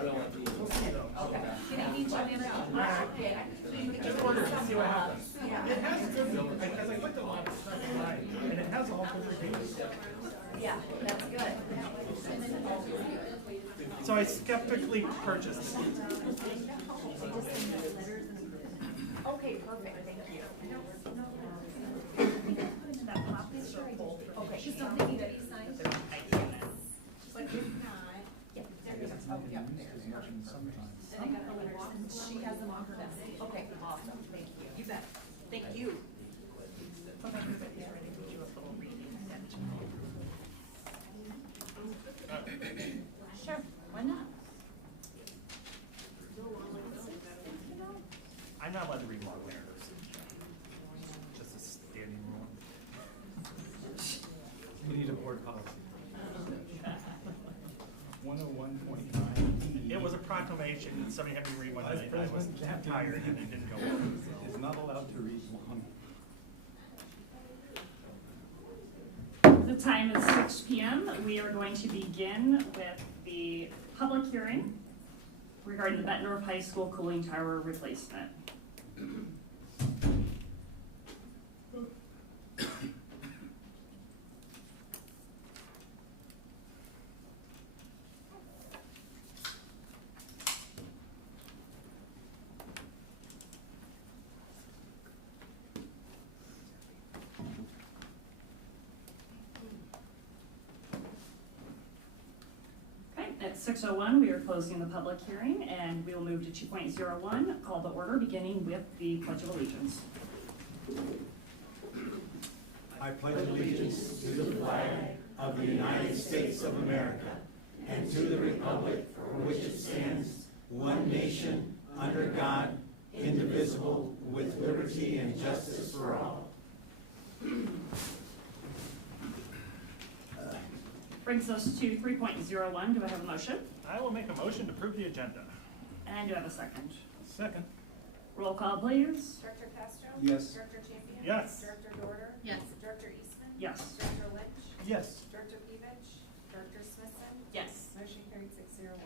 We'll see though. Okay. Can I meet you in Okay. Just order it and see what happens. It has good, because I put the lot of stuff online, and it has all the reviews. Yeah, that's good. So I skeptically purchased it. Okay, perfect, thank you. Okay. Just don't think that he signed? But if not, yeah. Oh, yeah, there. And I got the letters, and she has them on her desk. Okay, awesome, thank you. You bet. Thank you. Sure, why not? I'm not allowed to read long narratives. Just a standing rule. We need a board policy. 101.9. It was a proclamation, and somebody had me read one night, and I was tired, and it didn't go well. Is not allowed to read long. The time is 6 p.m. We are going to begin with the public hearing regarding the Bettendorf High School cooling tower replacement. At 6:01, we are closing the public hearing, and we will move to 2.01, call to order, beginning with the Pledge of Allegiance. I pledge allegiance to the flag of the United States of America and to the republic for which it stands, one nation, under God, indivisible, with liberty and justice for all. Brings us to 3.01. Do I have a motion? I will make a motion to approve the agenda. And do I have a second? Second. Roll call, please. Director Castro? Yes. Director Champion? Yes. Director Dorder? Yes. Director Eastman? Yes. Director Lynch? Yes. Director Pevich? Director Smithson? Yes. Motion carried 601.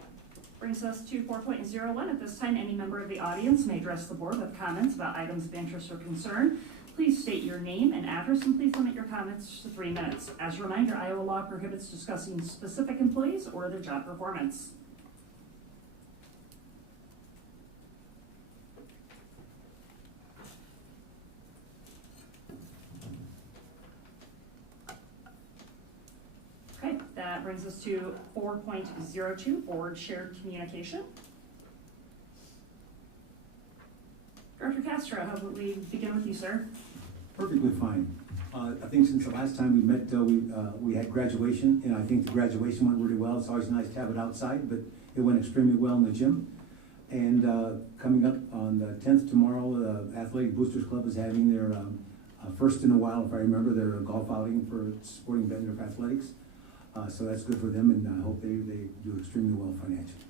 Brings us to 4.01. At this time, any member of the audience may address the board with comments about items of interest or concern. Please state your name and address, and please limit your comments to 3 minutes. As a reminder, Iowa law prohibits discussing specific employees or their job performance. Okay, that brings us to 4.02, board shared communication. Director Castro, how about we begin with you, sir? Perfectly fine. I think since the last time we met, we had graduation, and I think the graduation went really well. It's always nice to have it outside, but it went extremely well in the gym. And coming up on the 10th tomorrow, the Athletic Boosters Club is having their first in a while, if I remember, their golf outing for supporting Bettendorf Athletics. So that's good for them, and I hope they do extremely well financially.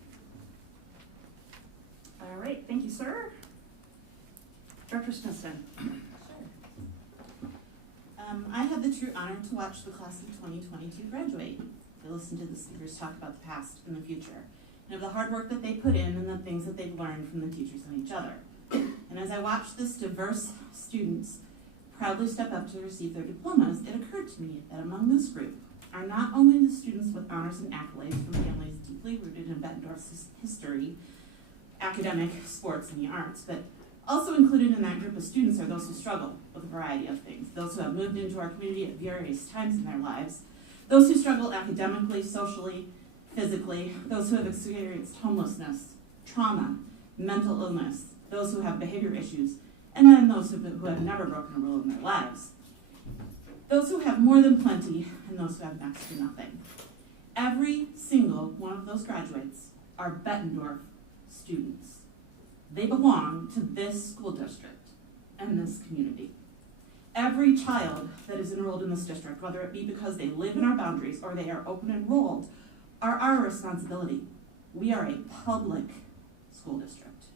All right, thank you, sir. Director Smithson. I had the true honor to watch the class of 2022 graduate. I listened to the speakers talk about the past and the future, and of the hard work that they put in and the things that they've learned from the teachers and each other. And as I watched this diverse students proudly step up to receive their diplomas, it occurred to me that among this group are not only the students with honors and accolades from families deeply rooted in Bettendorf's history, academic, sports, and the arts, but also included in that group of students are those who struggle with a variety of things, those who have moved into our community at various times in their lives, those who struggle academically, socially, physically, those who have experienced homelessness, trauma, mental illness, those who have behavior issues, and then those who have never broken a rule in their lives. Those who have more than plenty, and those who have next to nothing. Every single one of those graduates are Bettendorf students. They belong to this school district and this community. Every child that is enrolled in this district, whether it be because they live in our boundaries or they are open enrolled, are our responsibility. We are a public school district.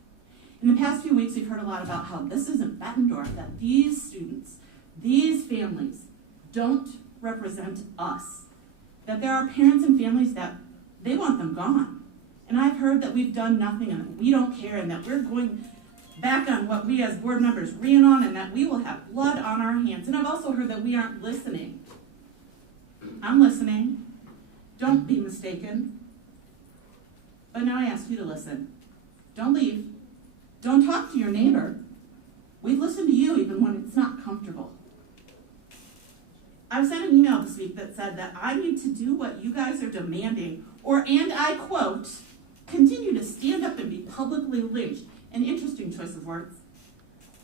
In the past few weeks, we've heard a lot about how this isn't Bettendorf, that these students, these families don't represent us, that there are parents and families that they want them gone. And I've heard that we've done nothing and that we don't care and that we're going back on what we as board members ran on and that we will have blood on our hands. And I've also heard that we aren't listening. I'm listening. Don't be mistaken. But now I ask you to listen. Don't leave. Don't talk to your neighbor. We've listened to you even when it's not comfortable. I sent an email this week that said that I need to do what you guys are demanding, and I quote, continue to stand up and be publicly lynched. An interesting choice of words.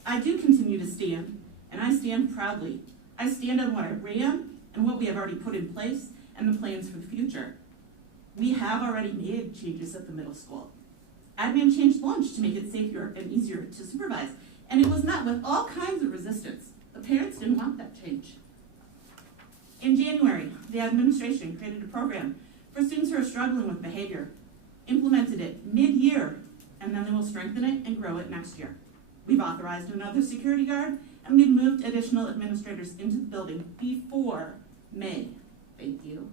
I do continue to stand, and I stand proudly. I stand on what I ran and what we have already put in place and the plans for the future. We have already made changes at the middle school. Admin changed lunch to make it safer and easier to supervise, and it was met with all kinds of resistance. The parents didn't want that change. In January, the administration created a program for students who are struggling with behavior, implemented it mid-year, and then they will strengthen it and grow it next year. We've authorized another security guard, and we've moved additional administrators into the building before May. Thank you.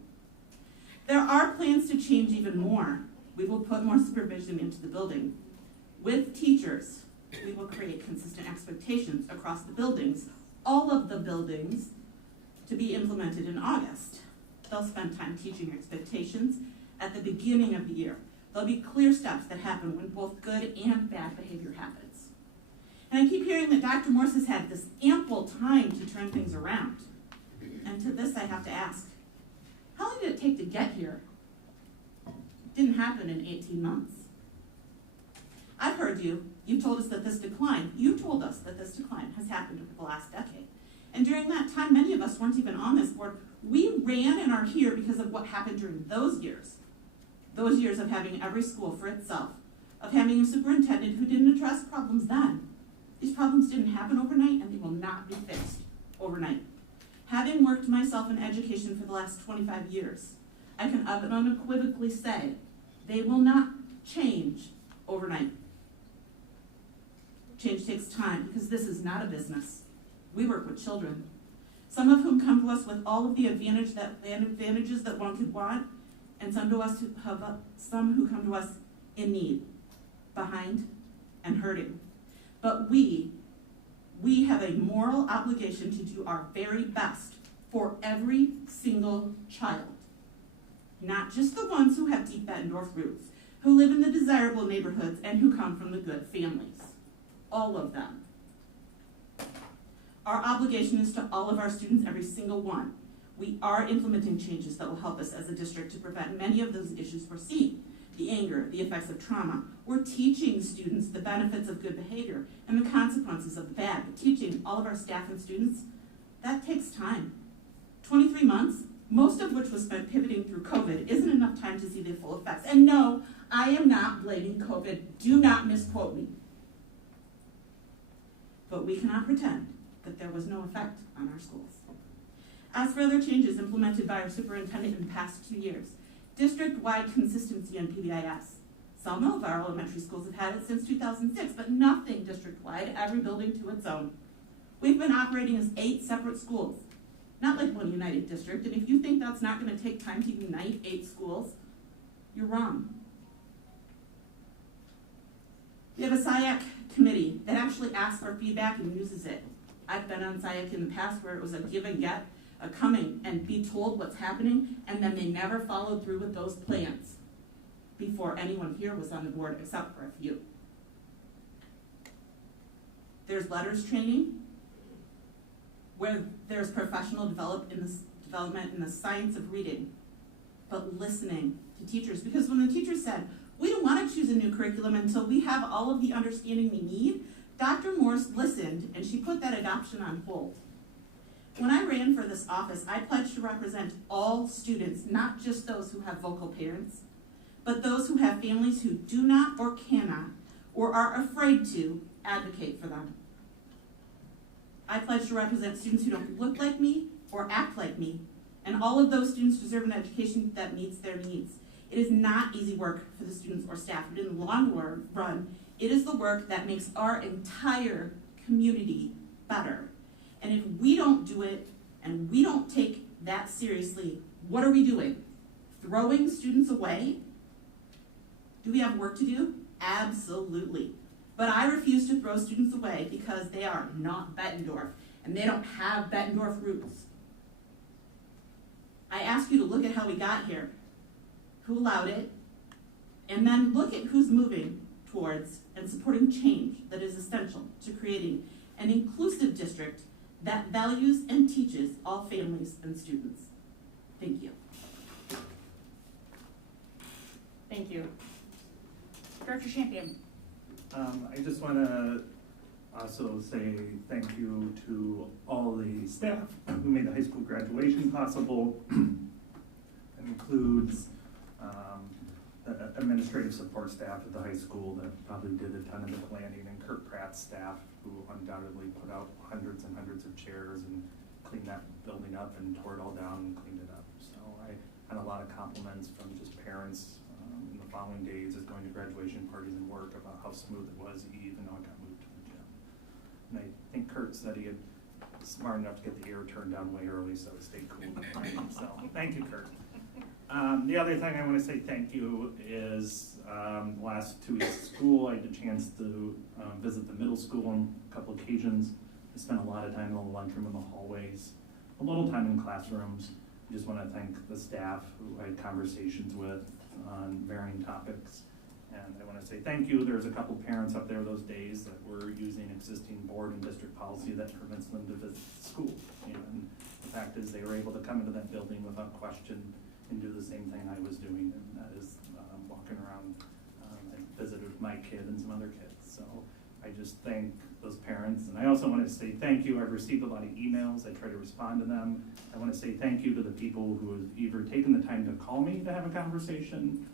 There are plans to change even more. We will put more supervision into the building. With teachers, we will create consistent expectations across the buildings, all of the buildings, to be implemented in August. They'll spend time teaching expectations at the beginning of the year. There'll be clear steps that happen when both good and bad behavior happens. And I keep hearing that Dr. Morse has had this ample time to turn things around. And to this I have to ask, how long did it take to get here? It didn't happen in 18 months. I've heard you. You told us that this decline has happened over the last decade. And during that time, many of us weren't even on this board. We ran and are here because of what happened during those years. Those years of having every school for itself, of having a superintendent who didn't address problems then. These problems didn't happen overnight, and they will not be fixed overnight. Having worked myself in education for the last 25 years, I can unequivocally say they will not change overnight. Change takes time because this is not a business. We work with children, some of whom come to us with all of the advantages that one could want, and some who come to us in need, behind, and hurting. But we have a moral obligation to do our very best for every single child, not just the ones who have deep Bettendorf roots, who live in the desirable neighborhoods, and who come from the good families. All of them. Our obligation is to all of our students, every single one. We are implementing changes that will help us as a district to prevent many of those issues we're seeing. The anger, the effects of trauma. We're teaching students the benefits of good behavior and the consequences of the bad. But teaching all of our staff and students, that takes time. 23 months, most of which was spent pivoting through COVID, isn't enough time to see the full effects. And no, I am not blaming COVID. Do not misquote me. But we cannot pretend that there was no effect on our schools. As for other changes implemented by our superintendent in the past 2 years, district-wide consistency on PBIS. Some of our elementary schools have had it since 2006, but nothing district-wide, every building to its own. We've been operating as 8 separate schools, not like one united district, and if you think that's not going to take time to unite 8 schools, you're wrong. We have a SIAC committee that actually asks for feedback and uses it. I've been on SIAC in the past where it was a give and get, a coming and be told what's happening, and then they never followed through with those plans before anyone here was on the board except for a few. There's letters training, where there's professional development in the science of reading, but listening to teachers. Because when the teachers said, we don't want to choose a new curriculum until we have all of the understanding we need, Dr. Morse listened, and she put that adoption on hold. When I ran for this office, I pledged to represent all students, not just those who have vocal parents, but those who have families who do not or cannot or are afraid to advocate for them. I pledge to represent students who don't look like me or act like me, and all of those students deserve an education that meets their needs. It is not easy work for the students or staff, but in the long run, it is the work that makes our entire community better. And if we don't do it, and we don't take that seriously, what are we doing? Throwing students away? Do we have work to do? Absolutely. But I refuse to throw students away because they are not Bettendorf, and they don't have Bettendorf roots. I ask you to look at how we got here, who allowed it, and then look at who's moving towards and supporting change that is essential to creating an inclusive district that values and teaches all families and students. Thank you. Thank you. Director Champion. I just want to also say thank you to all the staff who made the high school graduation possible. That includes the administrative support staff at the high school that probably did a ton of the planning, and Kurt Pratt's staff, who undoubtedly put out hundreds and hundreds of chairs and cleaned that building up and tore it all down and cleaned it up. So I had a lot of compliments from just parents in the following days as going to graduation parties and work about how smooth it was, even though it got moved to the gym. And I think Kurt said he had smart enough to get the air turned down way early so it stayed cool. So thank you, Kurt. The other thing I want to say thank you is the last 2 weeks of school, I had a chance to visit the middle school on a couple occasions. I spent a lot of time in the lunchroom and the hallways, a little time in classrooms. I just want to thank the staff who I had conversations with on varying topics. And I want to say thank you. There's a couple parents up there those days that were using existing board and district policy that prevents them to visit school. And the fact is they were able to come into that building without question and do the same thing I was doing, and that is walking around and visited with my kid and some other kids. So I just thank those parents, and I also want to say thank you. I've received a lot of emails. I try to respond to them. I want to say thank you to the people who have either taken the time to call me to have a conversation,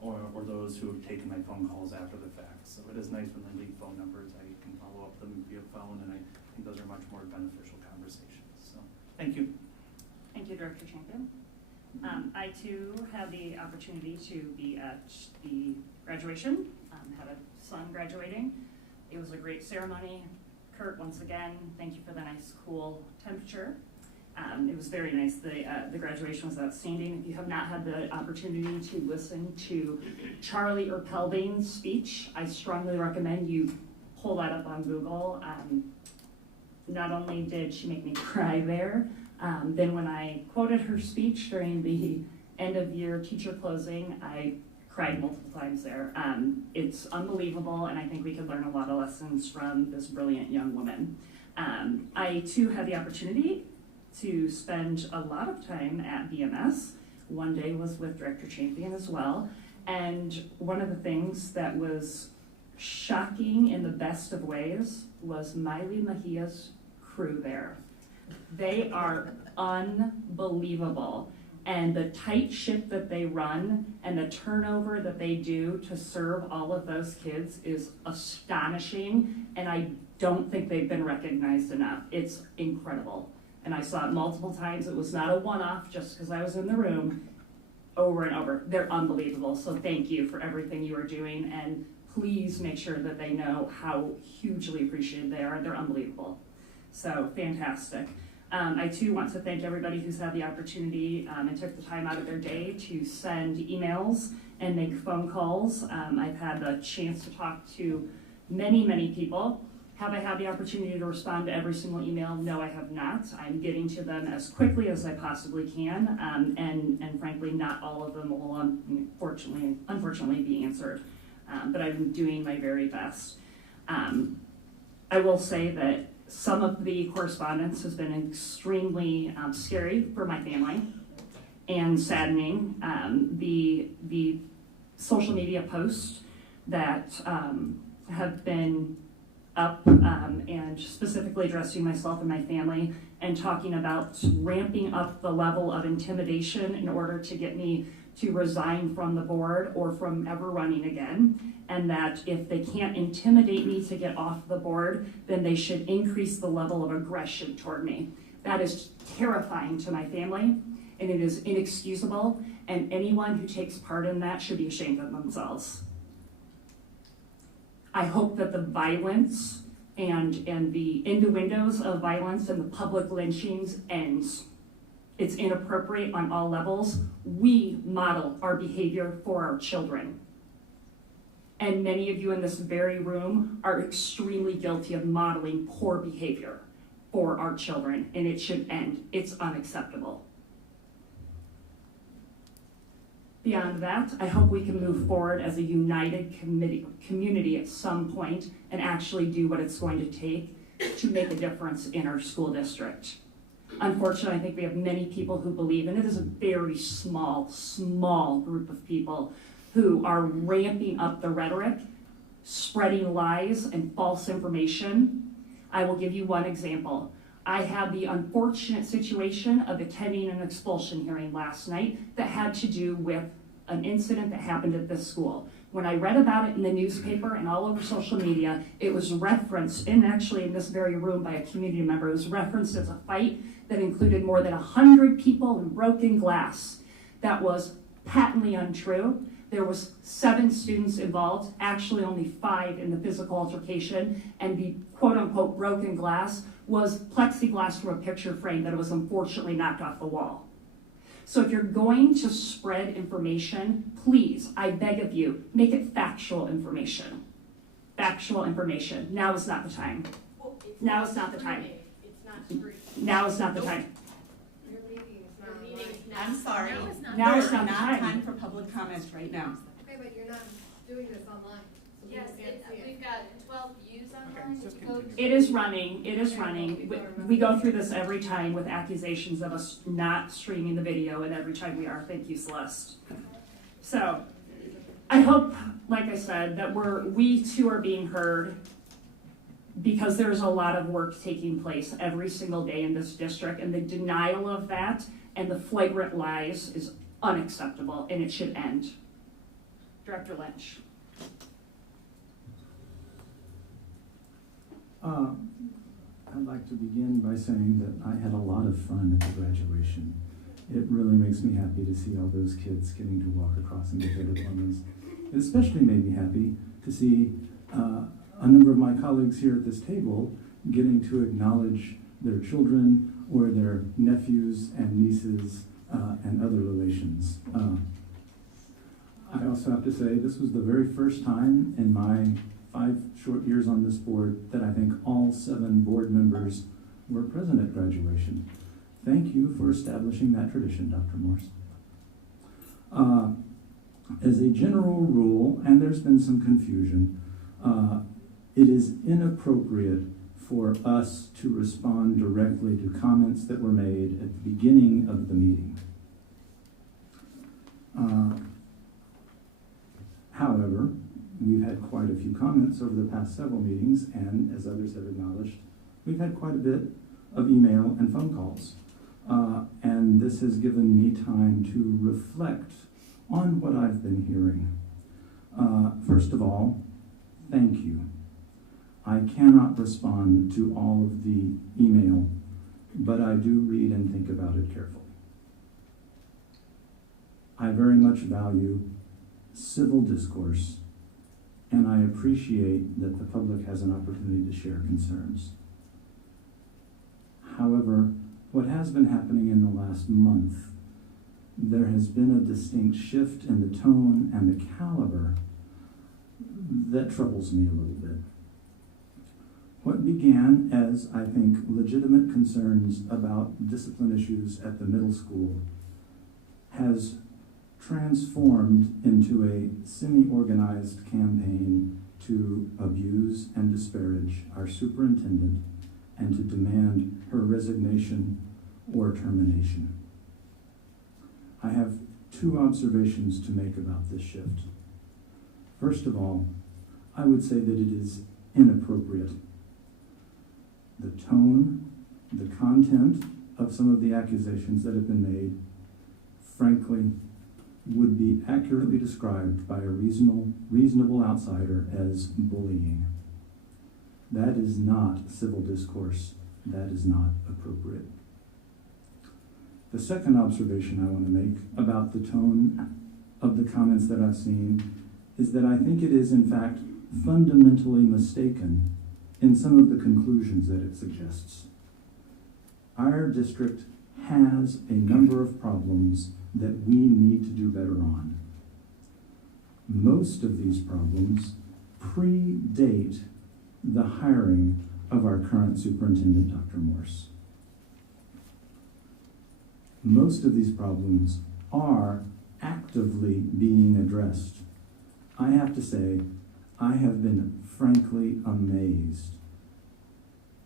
or those who have taken my phone calls after the fact. So it is nice when they leave phone numbers. I can follow up them via phone, and I think those are much more beneficial conversations. So thank you. Thank you, Director Champion. I too had the opportunity to be at the graduation, had a son graduating. It was a great ceremony. Kurt, once again, thank you for the nice, cool temperature. It was very nice. The graduation was outstanding. If you have not had the opportunity to listen to Charlie Erpelbane's speech, I strongly recommend you pull that up on Google. Not only did she make me cry there, then when I quoted her speech during the end of year teacher closing, I cried multiple times there. It's unbelievable, and I think we could learn a lot of lessons from this brilliant young woman. I too had the opportunity to spend a lot of time at BMS. One day was with Director Champion as well, and one of the things that was shocking in the best of ways was Miley Mejia's crew there. They are unbelievable. And the tight ship that they run and the turnover that they do to serve all of those kids is astonishing. And I don't think they've been recognized enough. It's incredible. And I saw it multiple times. It was not a one-off just because I was in the room, over and over. They're unbelievable. So thank you for everything you are doing. And please make sure that they know how hugely appreciated they are. They're unbelievable. So fantastic. I too want to thank everybody who's had the opportunity and took the time out of their day to send emails and make phone calls. I've had the chance to talk to many, many people. Have I had the opportunity to respond to every single email? No, I have not. I'm getting to them as quickly as I possibly can, and frankly, not all of them will unfortunately be answered, but I'm doing my very best. I will say that some of the correspondence has been extremely scary for my family and saddening. The social media posts that have been up and specifically addressing myself and my family and talking about ramping up the level of intimidation in order to get me to resign from the board or from ever running again, and that if they can't intimidate me to get off the board, then they should increase the level of aggression toward me. That is terrifying to my family, and it is inexcusable, and anyone who takes part in that should be ashamed of themselves. I hope that the violence and the innuendos of violence and the public lynchings ends. It's inappropriate on all levels. We model our behavior for our children. And many of you in this very room are extremely guilty of modeling poor behavior for our children, and it should end. It's unacceptable. Beyond that, I hope we can move forward as a united community at some point and actually do what it's going to take to make a difference in our school district. Unfortunately, I think we have many people who believe, and it is a very small group of people who are ramping up the rhetoric, spreading lies and false information. I will give you one example. I had the unfortunate situation of attending an expulsion hearing last night that had to do with an incident that happened at this school. When I read about it in the newspaper and all over social media, it was referenced, and actually in this very room by a community member, it was referenced as a fight that included more than 100 people and broken glass. That was patently untrue. There was 7 students involved, actually only 5 in the physical altercation, and the quote-unquote broken glass was plexiglass from a picture frame that was unfortunately knocked off the wall. So if you're going to spread information, please, I beg of you, make it factual information. Factual information. Now is not the time. Now is not the time. Now is not the time. I'm sorry. Now is There's not the not time. time for public comments right now. Okay, but you're not doing this online. So Yes, people can't see it. we've got 12 views online. just If you go continue. to- It is running, it is running. We go through this every time with accusations of us not streaming the video, and every time we are. Thank you, Celeste. So, I hope, like I said, that we too are being heard, because there's a lot of work taking place every single day in this district, and the denial of that and the flagrant lies is unacceptable, and it should end. Director Lynch. I'd like to begin by saying that I had a lot of fun at the graduation. It really makes me happy to see all those kids getting to walk across and get their diplomas. It especially made me happy to see a number of my colleagues here at this table getting to acknowledge their children or their nephews and nieces and other relations. I also have to say this was the very first time in my 5 short years on this board that I think all 7 board members were present at graduation. Thank you for establishing that tradition, Dr. Morse. As a general rule, and there's been some confusion, it is inappropriate for us to respond directly to comments that were made at the beginning of the meeting. However, we've had quite a few comments over the past several meetings, and as others have acknowledged, we've had quite a bit of email and phone calls. And this has given me time to reflect on what I've been hearing. First of all, thank you. I cannot respond to all of the email, but I do read and think about it carefully. I very much value civil discourse, and I appreciate that the public has an opportunity to share concerns. However, what has been happening in the last month, there has been a distinct shift in the tone and the caliber that troubles me a little bit. What began as, I think, legitimate concerns about discipline issues at the middle school has transformed into a semi-organized campaign to abuse and disparage our superintendent and to demand her resignation or termination. I have 2 observations to make about this shift. First of all, I would say that it is inappropriate. The tone, the content of some of the accusations that have been made, frankly, would be accurately described by a reasonable outsider as bullying. That is not civil discourse. That is not appropriate. The second observation I want to make about the tone of the comments that I've seen is that I think it is, in fact, fundamentally mistaken in some of the conclusions that it suggests. Our district has a number of problems that we need to do better on. Most of these problems predate the hiring of our current superintendent, Dr. Morse. Most of these problems are actively being addressed. I have to say, I have been frankly amazed.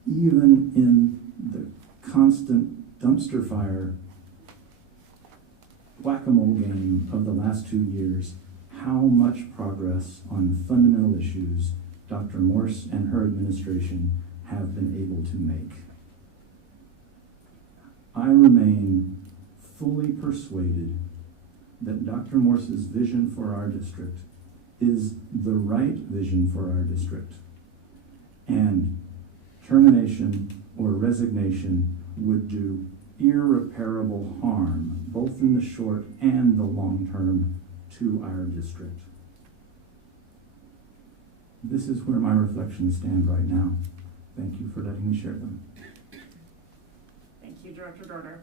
Even in the constant dumpster fire whack-a-mole game of the last 2 years, how much progress on fundamental issues Dr. Morse and her administration have been able to make. I remain fully persuaded that Dr. Morse's vision for our district is the right vision for our district, and termination or resignation would do irreparable harm, both in the short and the long term, to our district. This is where my reflections stand right now. Thank you for letting me share them. Thank you, Director Dorder.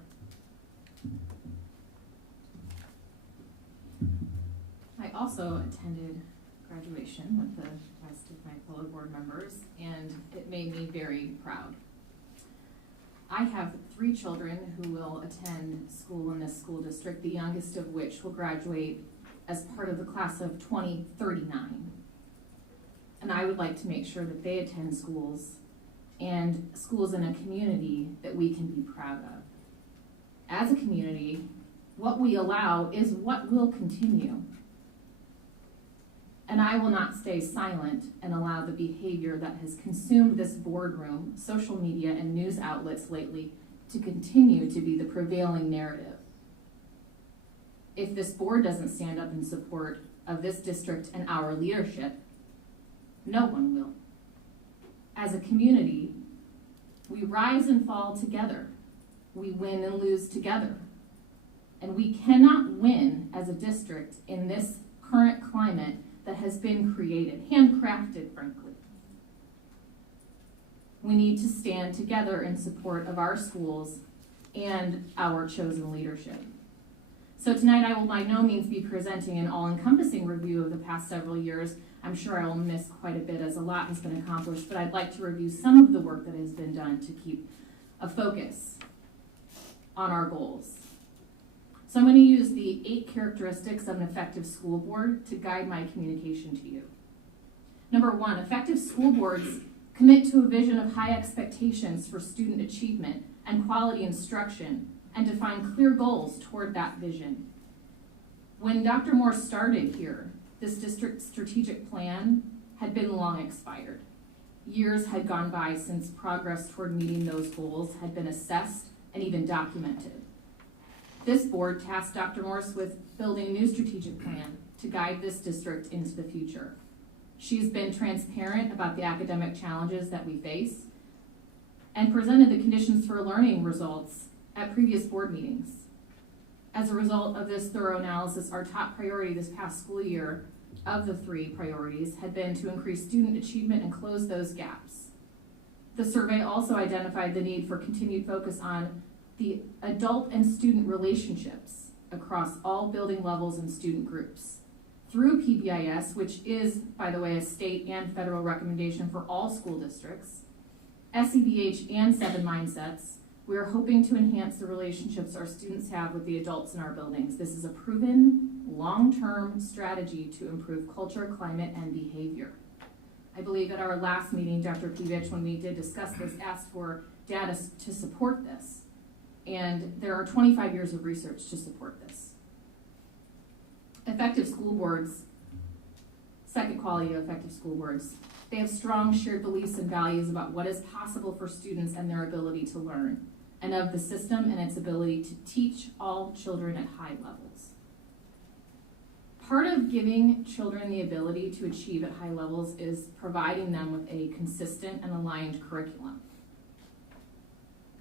I also attended graduation with the rest of my fellow board members, and it made me very proud. I have 3 children who will attend school in this school district, the youngest of which will graduate as part of the class of 2039. And I would like to make sure that they attend schools and schools in a community that we can be proud of. As a community, what we allow is what will continue. And I will not stay silent and allow the behavior that has consumed this boardroom, social media, and news outlets lately to continue to be the prevailing narrative. If this board doesn't stand up in support of this district and our leadership, no one will. As a community, we rise and fall together. We win and lose together. And we cannot win as a district in this current climate that has been created, handcrafted, frankly. We need to stand together in support of our schools and our chosen leadership. So tonight I will by no means be presenting an all-encompassing review of the past several years. I'm sure I will miss quite a bit as a lot has been accomplished, but I'd like to review some of the work that has been done to keep a focus on our goals. So I'm going to use the 8 characteristics of an effective school board to guide my communication to you. Number 1, effective school boards commit to a vision of high expectations for student achievement and quality instruction, and define clear goals toward that vision. When Dr. Moore started here, this district strategic plan had been long expired. Years had gone by since progress toward meeting those goals had been assessed and even documented. This board tasked Dr. Morse with building a new strategic plan to guide this district into the future. She's been transparent about the academic challenges that we face and presented the conditions for learning results at previous board meetings. As a result of this thorough analysis, our top priority this past school year of the 3 priorities had been to increase student achievement and close those gaps. The survey also identified the need for continued focus on the adult and student relationships across all building levels and student groups. Through PBIS, which is, by the way, a state and federal recommendation for all school districts, SEBH and 7 Mindsets, we are hoping to enhance the relationships our students have with the adults in our buildings. This is a proven, long-term strategy to improve culture, climate, and behavior. I believe at our last meeting, Dr. Pevich, when we did discuss this, asked for data to support this. And there are 25 years of research to support this. Effective school boards, second quality of effective school boards, they have strong shared beliefs and values about what is possible for students and their ability to learn, and of the system and its ability to teach all children at high levels. Part of giving children the ability to achieve at high levels is providing them with a consistent and aligned curriculum.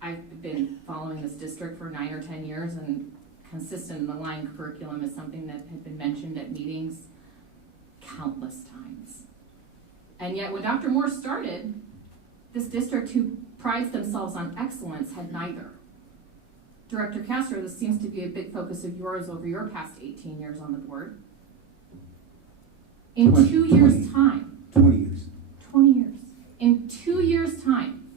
I've been following this district for 9 or 10 years, and consistent and aligned curriculum is something that had been mentioned at meetings countless times. And yet when Dr. Moore started, this district, who prides themselves on excellence, had neither. Director Castro, this seems to be a big focus of yours over your past 18 years on the board. In 20, 2 years' 20. time, 20 years. 20 years, in 2 years' time,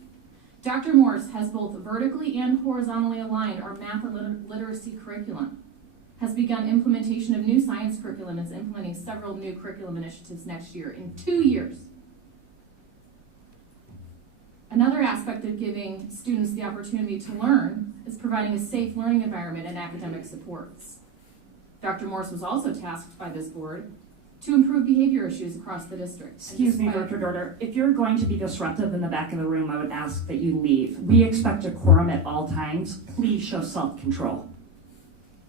Dr. Morse has both vertically and horizontally aligned our math and literacy curriculum, has begun implementation of new science curriculum, and is implementing several new curriculum initiatives next year, in 2 years. Another aspect of giving students the opportunity to learn is providing a safe learning environment and academic supports. Dr. Morse was also tasked by this board to improve behavior issues across the district. Excuse me, Dr. Dorder, if you're going to be disruptive in the back of the room, I would ask that you leave. We expect a quorum at all times. Please show self-control.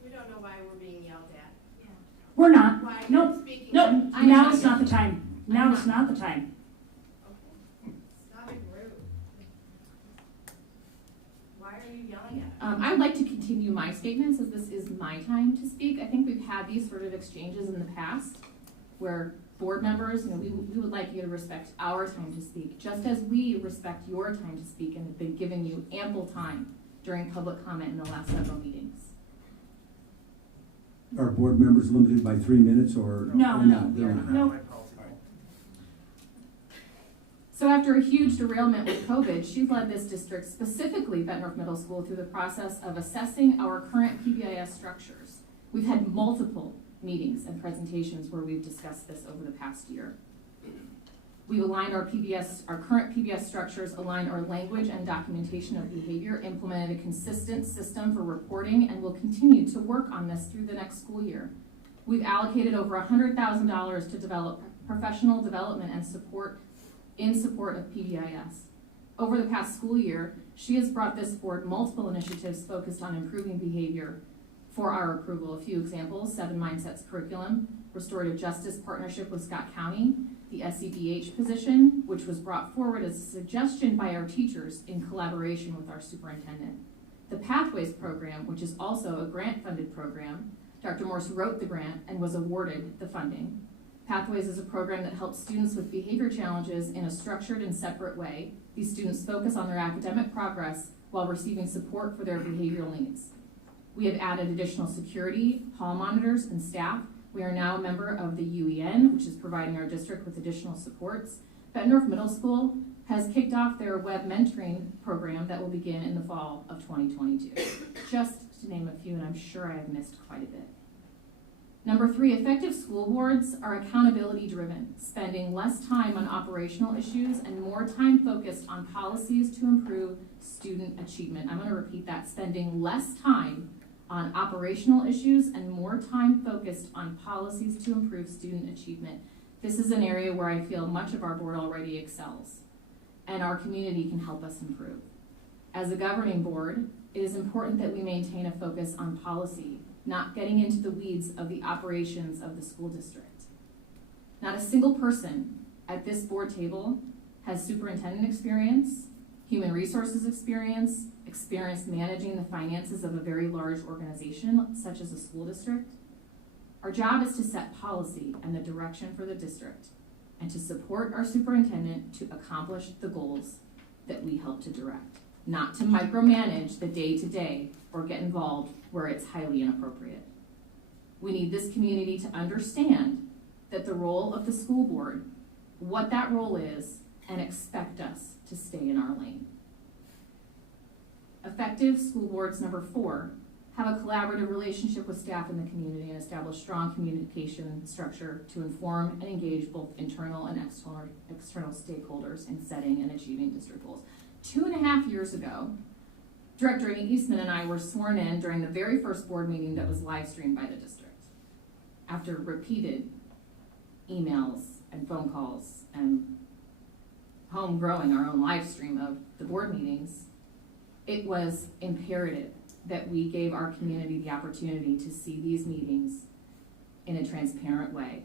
We don't know why we're being yelled at. We're not. Why you're Nope. speaking. Nope. I Now know. it's not the time. Now it's not the time. Okay. Stop being rude. Why are you yelling at us? I would like to continue my statements as this is my time to speak. I think we've had these sort of exchanges in the past where board members, we would like you to respect our time to speak, just as we respect your time to speak and have been giving you ample time during public comment in the last several meetings. Are board members limited by 3 minutes or? No, or no, not? They're not. No. My policy. So after a huge derailment with COVID, she's led this district, specifically Bett North Middle School, through the process of assessing our current PBIS structures. We've had multiple meetings and presentations where we've discussed this over the past year. We've aligned our current PBS structures, aligned our language and documentation of behavior, implemented a consistent system for reporting, and will continue to work on this through the next school year. We've allocated over $100,000 to develop professional development and support in support of PBIS. Over the past school year, she has brought this forward multiple initiatives focused on improving behavior for our approval. A few examples: 7 Mindsets curriculum, restorative justice partnership with Scott County, the SEDH position, which was brought forward as a suggestion by our teachers in collaboration with our superintendent. The Pathways program, which is also a grant-funded program. Dr. Morse wrote the grant and was awarded the funding. Pathways is a program that helps students with behavior challenges in a structured and separate way. These students focus on their academic progress while receiving support for their behavioral needs. We have added additional security, hall monitors, and staff. We are now a member of the UEN, which is providing our district with additional supports. Bett North Middle School has kicked off their web mentoring program that will begin in the fall of 2022. Just to name a few, and I'm sure I have missed quite a bit. Number 3, effective school boards are accountability driven, spending less time on operational issues and more time focused on policies to improve student achievement. I'm going to repeat that: spending less time on operational issues and more time focused on policies to improve student achievement. This is an area where I feel much of our board already excels, and our community can help us improve. As a governing board, it is important that we maintain a focus on policy, not getting into the weeds of the operations of the school district. Not a single person at this board table has superintendent experience, human resources experience managing the finances of a very large organization such as a school district. Our job is to set policy and the direction for the district and to support our superintendent to accomplish the goals that we help to direct, not to micromanage the day-to-day or get involved where it's highly inappropriate. We need this community to understand that the role of the school board, what that role is, and expect us to stay in our lane. Effective school boards, number 4, have a collaborative relationship with staff in the community and establish strong communication structure to inform and engage both internal and external stakeholders in setting and achieving district goals. 2.5 years ago, Director Amy Eastman and I were sworn in during the very first board meeting that was live streamed by the district. After repeated emails and phone calls and home growing our own live stream of the board meetings, it was imperative that we gave our community the opportunity to see these meetings in a transparent way.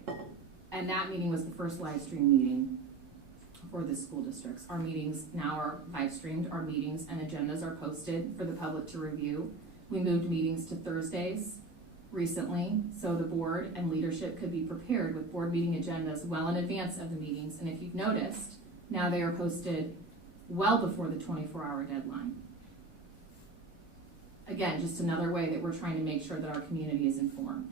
And that meeting was the first live stream meeting for the school districts. Our meetings now are live streamed. Our meetings and agendas are posted for the public to review. We moved meetings to Thursdays recently so the board and leadership could be prepared with board meeting agendas well in advance of the meetings. And if you've noticed, now they are posted well before the 24-hour deadline. Again, just another way that we're trying to make sure that our community is informed.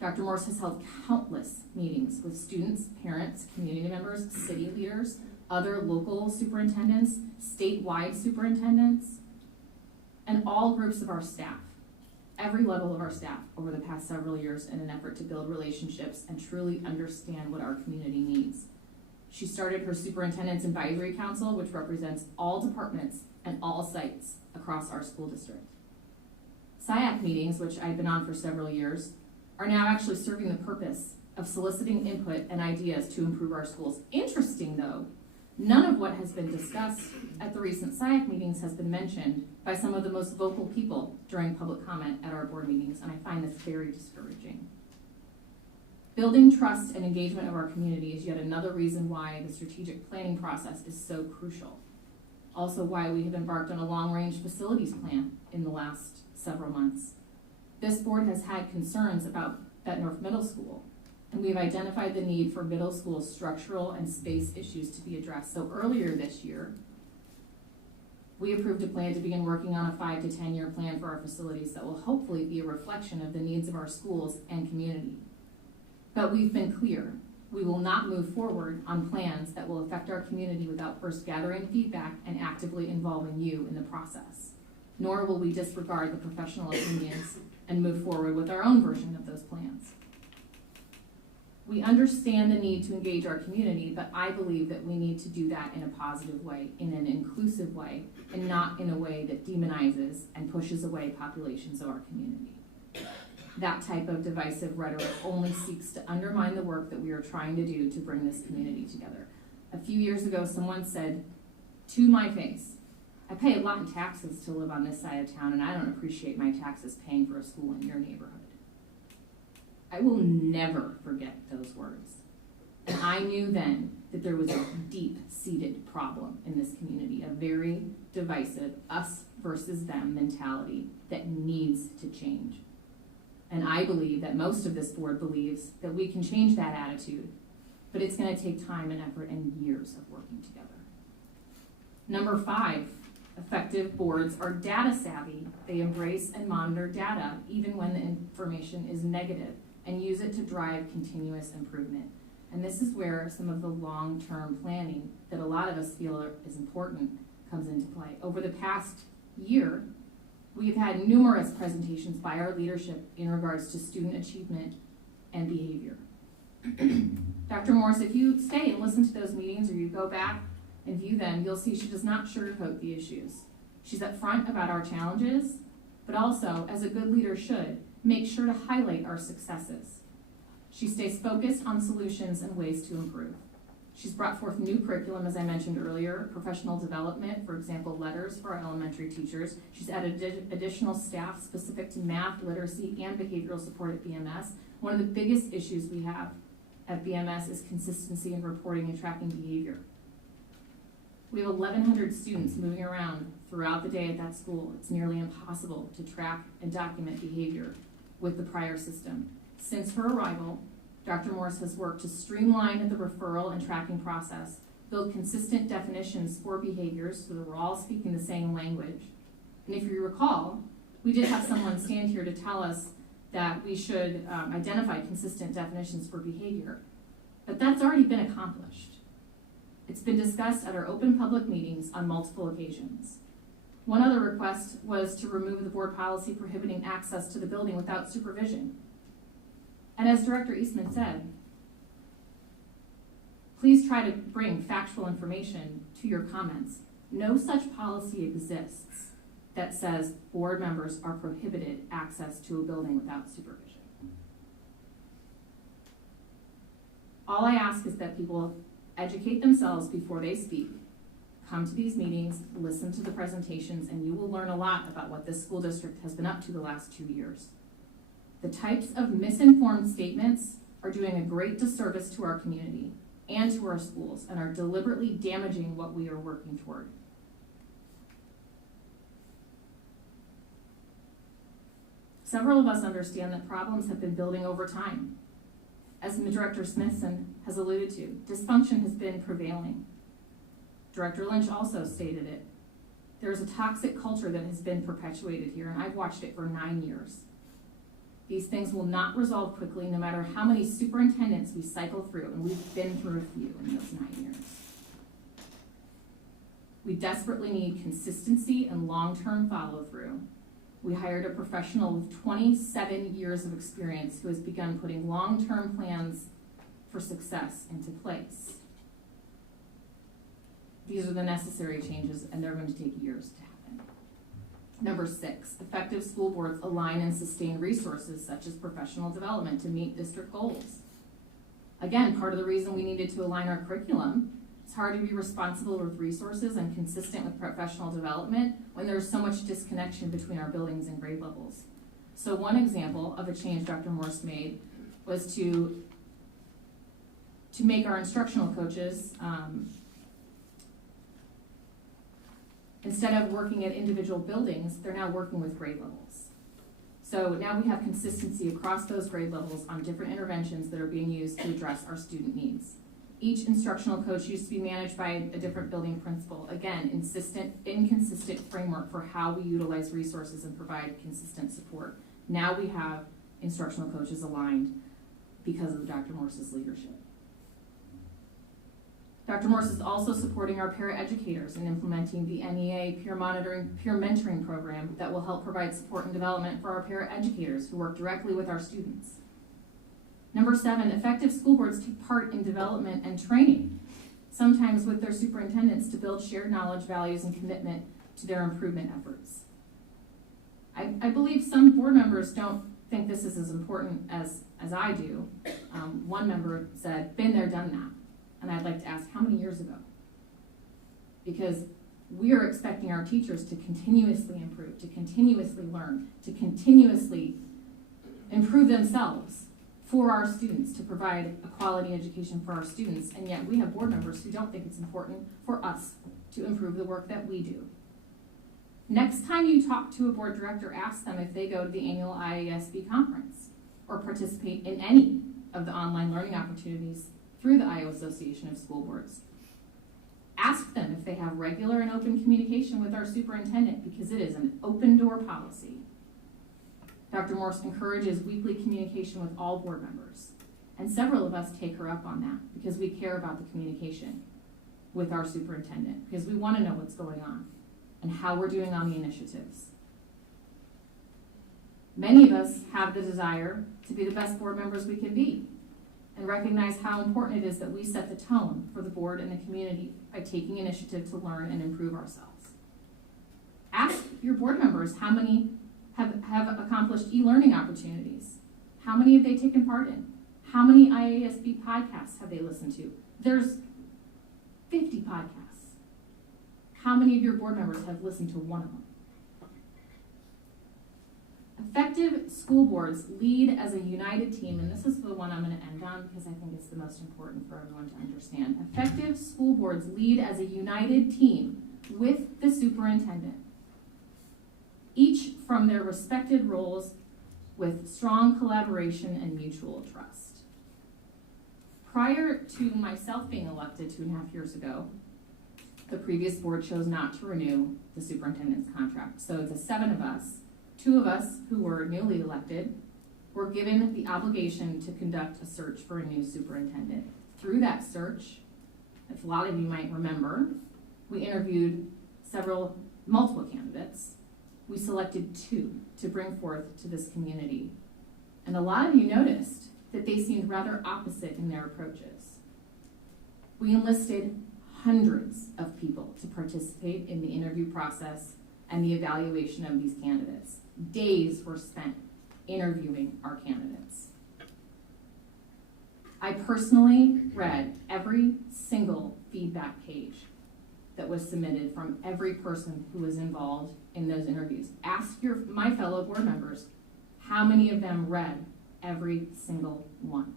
Dr. Morse has held countless meetings with students, parents, community members, city leaders, other local superintendents, statewide superintendents, and all groups of our staff, every level of our staff over the past several years in an effort to build relationships and truly understand what our community needs. She started her Superintendent's Advisory Council, which represents all departments and all sites across our school district. SIAC meetings, which I've been on for several years, are now actually serving the purpose of soliciting input and ideas to improve our schools. Interesting though, none of what has been discussed at the recent SIAC meetings has been mentioned by some of the most vocal people during public comment at our board meetings, and I find this very discouraging. Building trust and engagement of our community is yet another reason why the strategic planning process is so crucial. Also why we have embarked on a long-range facilities plan in the last several months. This board has had concerns about Bett Middle School, and we've identified the need for middle school structural and space issues to be addressed. So earlier this year, we approved a plan to begin working on a 5 to 10 year plan for our facilities that will hopefully be a reflection of the needs of our schools and community. But we've been clear, we will not move forward on plans that will affect our community without first gathering feedback and actively involving you in the process. Nor will we disregard the professional opinions and move forward with our own version of those plans. We understand the need to engage our community, but I believe that we need to do that in a positive way, in an inclusive way, and not in a way that demonizes and pushes away populations of our community. That type of divisive rhetoric only seeks to undermine the work that we are trying to do to bring this community together. A few years ago, someone said to my face, I pay a lot in taxes to live on this side of town, and I don't appreciate my taxes paying for a school in your neighborhood. I will never forget those words. And I knew then that there was a deep-seated problem in this community, a very divisive us versus them mentality that needs to change. And I believe that most of this board believes that we can change that attitude, but it's going to take time and effort and years of working together. Number 5, effective boards are data savvy. They embrace and monitor data even when the information is negative and use it to drive continuous improvement. And this is where some of the long-term planning that a lot of us feel is important comes into play. Over the past year, we've had numerous presentations by our leadership in regards to student achievement and behavior. Dr. Morse, if you stay and listen to those meetings or you go back and view them, you'll see she does not sugarcoat the issues. She's upfront about our challenges, but also, as a good leader should, make sure to highlight our successes. She stays focused on solutions and ways to improve. She's brought forth new curriculum, as I mentioned earlier, professional development, for example, letters for our elementary teachers. She's added additional staff specific to math, literacy, and behavioral support at BMS. One of the biggest issues we have at BMS is consistency in reporting and tracking behavior. We have 1,100 students moving around throughout the day at that school. It's nearly impossible to track and document behavior with the prior system. Since her arrival, Dr. Morse has worked to streamline the referral and tracking process, build consistent definitions for behaviors so that we're all speaking the same language. And if you recall, we did have someone stand here to tell us that we should identify consistent definitions for behavior, but that's already been accomplished. It's been discussed at our open public meetings on multiple occasions. One other request was to remove the board policy prohibiting access to the building without supervision. And as Director Eastman said, please try to bring factual information to your comments. No such policy exists that says board members are prohibited access to a building without supervision. All I ask is that people educate themselves before they speak. Come to these meetings, listen to the presentations, and you will learn a lot about what this school district has been up to the last 2 years. The types of misinformed statements are doing a great disservice to our community and to our schools and are deliberately damaging what we are working toward. Several of us understand that problems have been building over time. As Director Smithson has alluded to, dysfunction has been prevailing. Director Lynch also stated it. There's a toxic culture that has been perpetuated here, and I've watched it for 9 years. These things will not resolve quickly no matter how many superintendents we cycle through, and we've been through a few in those 9 years. We desperately need consistency and long-term follow-through. We hired a professional with 27 years of experience who has begun putting long-term plans for success into place. These are the necessary changes, and they're going to take years to happen. Number 6, effective school boards align and sustain resources such as professional development to meet district goals. Again, part of the reason we needed to align our curriculum. It's hard to be responsible with resources and consistent with professional development when there's so much disconnection between our buildings and grade levels. So one example of a change Dr. Morse made was to make our instructional coaches, instead of working at individual buildings, they're now working with grade levels. So now we have consistency across those grade levels on different interventions that are being used to address our student needs. Each instructional coach used to be managed by a different building principal. Again, inconsistent framework for how we utilize resources and provide consistent support. Now we have instructional coaches aligned because of Dr. Morse's leadership. Dr. Morse is also supporting our paraeducators in implementing the NEA peer mentoring program that will help provide support and development for our paraeducators who work directly with our students. Number 7, effective school boards take part in development and training, sometimes with their superintendents to build shared knowledge, values, and commitment to their improvement efforts. I believe some board members don't think this is as important as I do. One member said, "Been there, done that." And I'd like to ask, how many years ago? Because we are expecting our teachers to continuously improve, to continuously learn, to continuously improve themselves for our students, to provide a quality education for our students, and yet we have board members who don't think it's important for us to improve the work that we do. Next time you talk to a board director, ask them if they go to the annual IASB conference or participate in any of the online learning opportunities through the Iowa Association of School Boards. Ask them if they have regular and open communication with our superintendent, because it is an open door policy. Dr. Morse encourages weekly communication with all board members, and several of us take her up on that because we care about the communication with our superintendent, because we want to know what's going on and how we're doing on the initiatives. Many of us have the desire to be the best board members we can be and recognize how important it is that we set the tone for the board and the community by taking initiative to learn and improve ourselves. Ask your board members how many have accomplished e-learning opportunities. How many have they taken part in? How many IASB podcasts have they listened to? There's 50 podcasts. How many of your board members have listened to one of them? Effective school boards lead as a united team, and this is the one I'm going to end on because I think it's the most important for everyone to understand. Effective school boards lead as a united team with the superintendent, each from their respected roles with strong collaboration and mutual trust. Prior to myself being elected 2.5 years ago, the previous board chose not to renew the superintendent's contract. So the 7 of us, 2 of us who were newly elected, were given the obligation to conduct a search for a new superintendent. Through that search, as a lot of you might remember, we interviewed multiple candidates. We selected 2 to bring forth to this community. And a lot of you noticed that they seemed rather opposite in their approaches. We enlisted hundreds of people to participate in the interview process and the evaluation of these candidates. Days were spent interviewing our candidates. I personally read every single feedback page that was submitted from every person who was involved in those interviews. Ask my fellow board members, how many of them read every single one?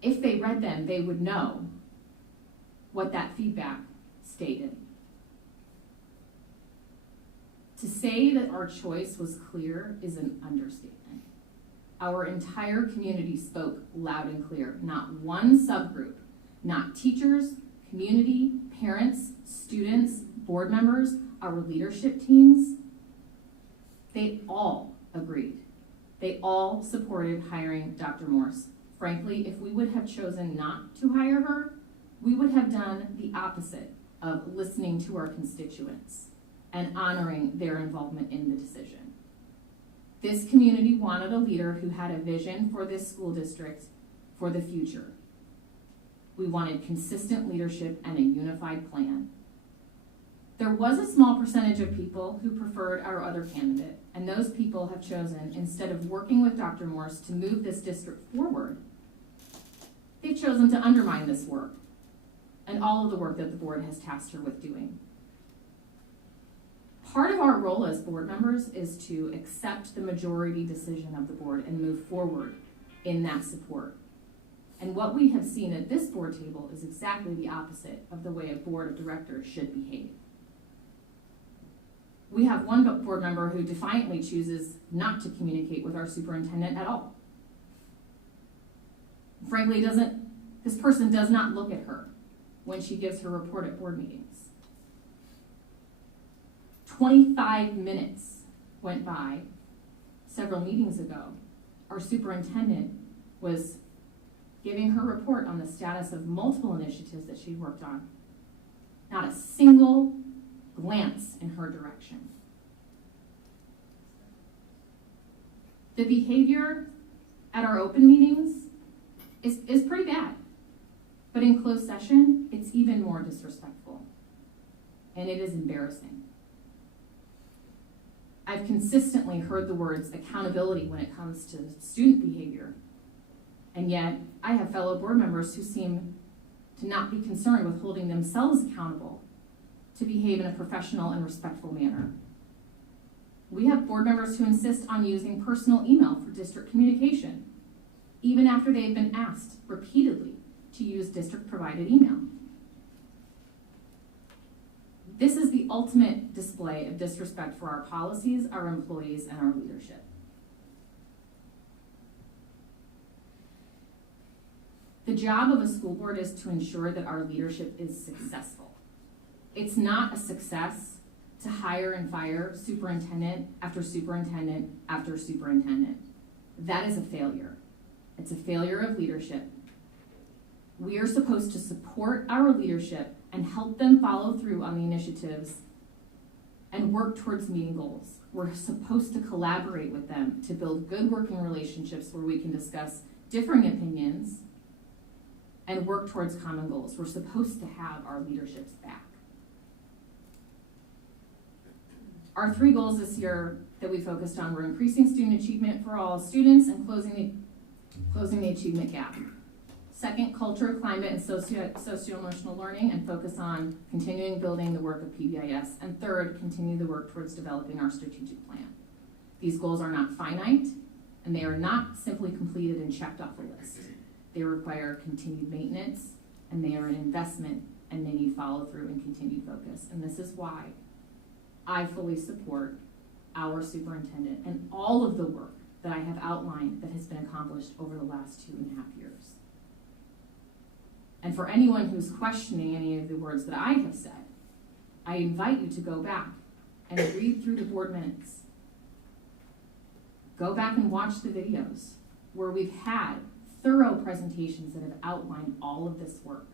If they read them, they would know what that feedback stated. To say that our choice was clear is an understatement. Our entire community spoke loud and clear. Not one subgroup, not teachers, community, parents, students, board members, our leadership teams. They all agreed. They all supported hiring Dr. Morse. Frankly, if we would have chosen not to hire her, we would have done the opposite of listening to our constituents and honoring their involvement in the decision. This community wanted a leader who had a vision for this school district for the future. We wanted consistent leadership and a unified plan. There was a small percentage of people who preferred our other candidate, and those people have chosen, instead of working with Dr. Morse to move this district forward, they've chosen to undermine this work and all of the work that the board has tasked her with doing. Part of our role as board members is to accept the majority decision of the board and move forward in that support. And what we have seen at this board table is exactly the opposite of the way a board of directors should behave. We have one board member who defiantly chooses not to communicate with our superintendent at all. Frankly, this person does not look at her when she gives her report at board meetings. 25 minutes went by several meetings ago. Our superintendent was giving her report on the status of multiple initiatives that she worked on. Not a single glance in her direction. The behavior at our open meetings is pretty bad, but in closed session, it's even more disrespectful, and it is embarrassing. I've consistently heard the words accountability when it comes to student behavior, and yet I have fellow board members who seem to not be concerned with holding themselves accountable to behave in a professional and respectful manner. We have board members who insist on using personal email for district communication, even after they have been asked repeatedly to use district-provided email. This is the ultimate display of disrespect for our policies, our employees, and our leadership. The job of a school board is to ensure that our leadership is successful. It's not a success to hire and fire superintendent after superintendent after superintendent. That is a failure. It's a failure of leadership. We are supposed to support our leadership and help them follow through on the initiatives and work towards meeting goals. We're supposed to collaborate with them to build good working relationships where we can discuss differing opinions and work towards common goals. We're supposed to have our leadership's back. Our 3 goals this year that we focused on were increasing student achievement for all students and closing the achievement gap. Second, culture, climate, and socio-emotional learning, and focus on continuing building the work of PBIS. And third, continue the work towards developing our strategic plan. These goals are not finite, and they are not simply completed and checked off a list. They require continued maintenance, and they are an investment, and they need follow-through and continued focus. And this is why I fully support our superintendent and all of the work that I have outlined that has been accomplished over the last 2.5 years. And for anyone who's questioning any of the words that I have said, I invite you to go back and read through the board minutes. Go back and watch the videos where we've had thorough presentations that have outlined all of this work.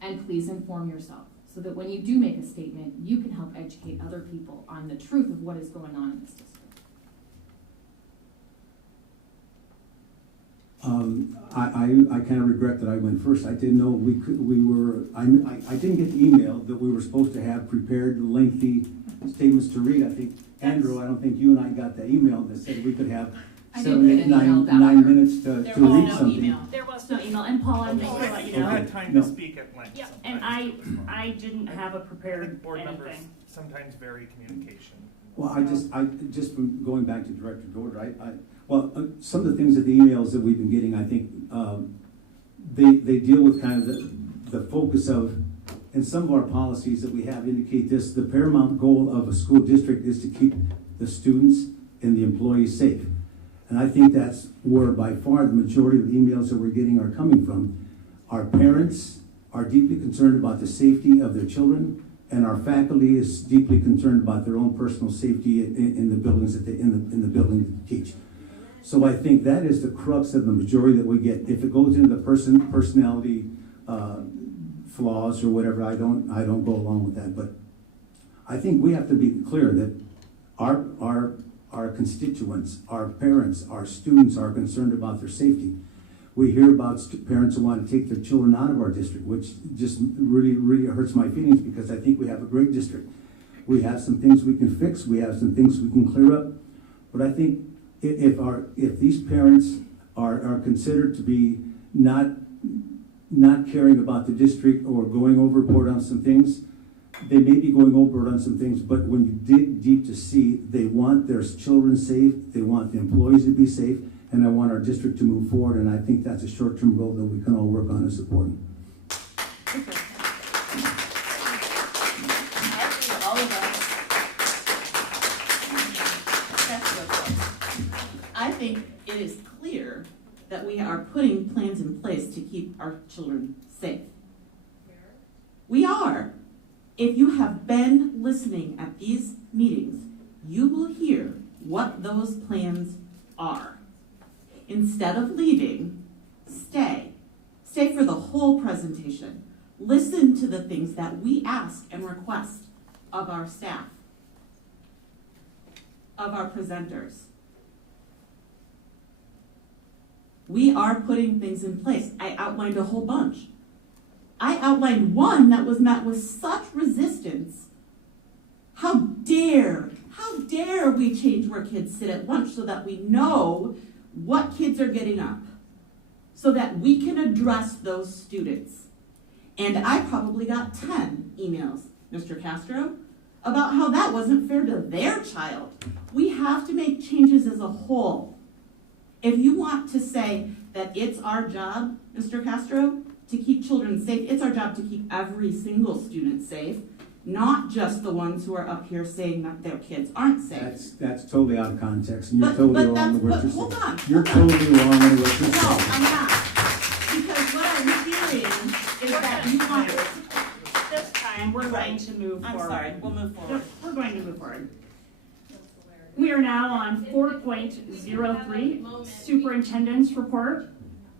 And please inform yourself so that when you do make a statement, you can help educate other people on the truth of what is going on in this district. I kind of regret that I went first. I didn't know I didn't get the email that we were supposed to have prepared lengthy statements to read. I think, Andrew, I don't think you and I got that email that said we could have 7, 8, 9 minutes to read something. There was no email, and Paul, I'm just gonna let you You know. had time to speak at length. Yeah, sometimes. and I didn't have a I prepared think board members anything. sometimes vary communication. Well, I just from going back to Director Dorder, some of the things that the emails that we've been getting, I think, they deal with kind of the focus of, and some of our policies that we have indicate this, the paramount goal of a school district is to keep the students and the employees safe. And I think that's where by far the majority of the emails that we're getting are coming from. Our parents are deeply concerned about the safety of their children and our faculty is deeply concerned about their own personal safety in the buildings that in the building that they teach. So I think that is the crux of the majority that we get. If it goes into the personality flaws or whatever, I don't go along with that. But I think we have to be clear that our constituents, our parents, our students are concerned about their safety. We hear about parents who want to take their children out of our district, which just really, really hurts my feelings because I think we have a great district. We have some things we can fix. We have some things we can clear up. But I think if these parents are considered to be not caring about the district or going overboard on some things, they may be going overboard on some things, but when you dig deep to see, they want their children safe, they want the employees to be safe, and I want our district to move forward, and I think that's a short-term goal that we can all work on and support. I think it is clear that we are putting plans in place to keep our children safe. We are. If you have been listening at these meetings, you will hear what those plans are. Instead of leaving, stay. Stay for the whole presentation. Listen to the things that we ask and request of our staff, of our presenters. We are putting things in place. I outlined a whole bunch. I outlined one that was met with such resistance. How dare we change where kids sit at lunch so that we know what kids are getting up, so that we can address those students. And I probably got 10 emails, Mr. Castro, about how that wasn't fair to their child. We have to make changes as a whole. If you want to say that it's our job, Mr. Castro, to keep children safe, it's our job to keep every single student safe, not just the ones who are up here saying that their kids aren't safe. That's totally out of context, and you're totally wrong with what you're saying. Hold on. You're totally wrong with what you're No, saying. I'm not. Because what I'm hearing is that you want. This time, we're going to move forward. I'm sorry, we'll move forward. We're going to move forward. We are now on 4.03, Superintendent's Report.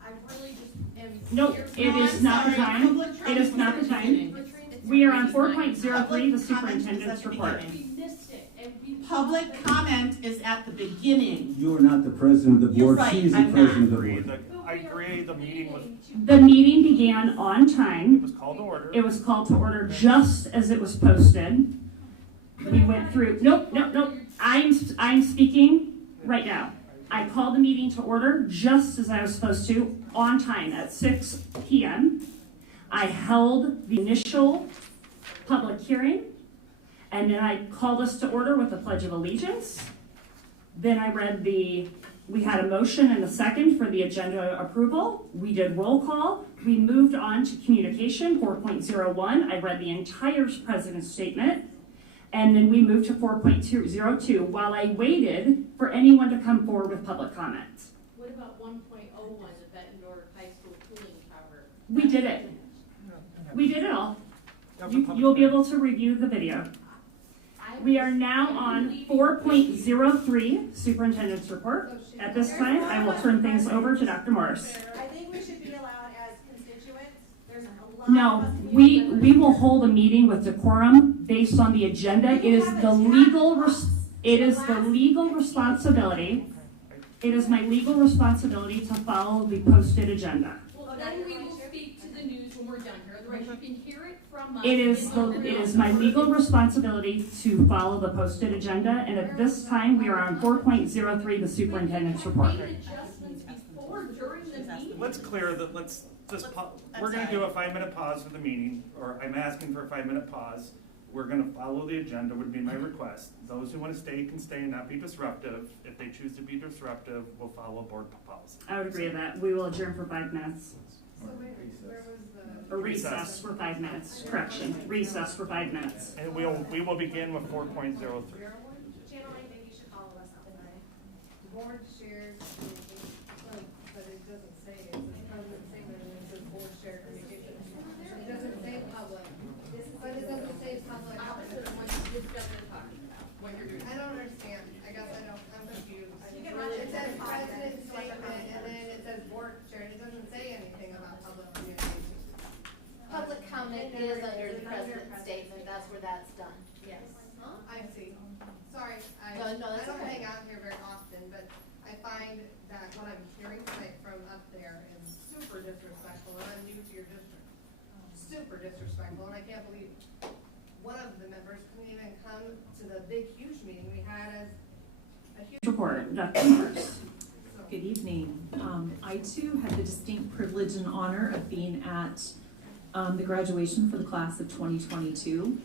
I really just am. Nope, it is not the time. It is not the time. We are on 4.03, the Superintendent's Report. We missed it, and we. Public comment is at the beginning. You are not the president of the You're board. right, She is the I'm president not. of the board. I agree, the meeting was, The meeting began on it time. was called to order. It was called to order just as it was posted. We went through, nope. I'm speaking right now. I called the meeting to order just as I was supposed to, on time at 6 p.m. I held the initial public hearing, and then I called us to order with the Pledge of Allegiance. Then I read we had a motion and a second for the agenda approval. We did roll call. We moved on to communication, 4.01. I read the entire president's statement. And then we moved to 4.202 while I waited for anyone to come forward with public comment. What about 1.01, the Bett High School cooling tower? We did it. We did it all. You'll be able to review the video. We are now on 4.03, Superintendent's Report. At this time, I will turn things over to Dr. Morris. I think we should be allowed as constituents. There's a lot No, of us here we will hold a meeting with decorum based on the agenda. It is the legal responsibility. It is my legal responsibility to follow the posted agenda. Well, then we will speak to the news when we're done here, otherwise you can hear it from us. It is my legal responsibility to follow the posted agenda, and at this time, we are on 4.03, the superintendent's report. Made adjustments before, during the meeting. Let's clear that, let's just, we're gonna do a 5-minute pause for the meeting, or I'm asking for a 5-minute pause. We're gonna follow the agenda, would be my request. Those who wanna stay can stay and not be disruptive. If they choose to be disruptive, we'll follow board policy. I would agree with that. We will adjourn for 5 minutes. So where was the? Or recess for 5 minutes. Correction, recess for 5 minutes. And we will begin with 4.03. Channel, I think you should follow us up tonight. Board shared communication, but it doesn't say, it doesn't say that it says board shared communication. It doesn't say public, but it doesn't say public that's done, yes. I see. Sorry, No, I that's don't okay. hang out here very often, but I find that what I'm hearing tonight from up there is super disrespectful, and I'm new to your district. Super disrespectful, and I can't believe one of the members couldn't even come to the big, huge meeting we had as a huge. Report, Dr. Morris. Good evening. I too had the distinct privilege and honor of being at the graduation for the class of 2022.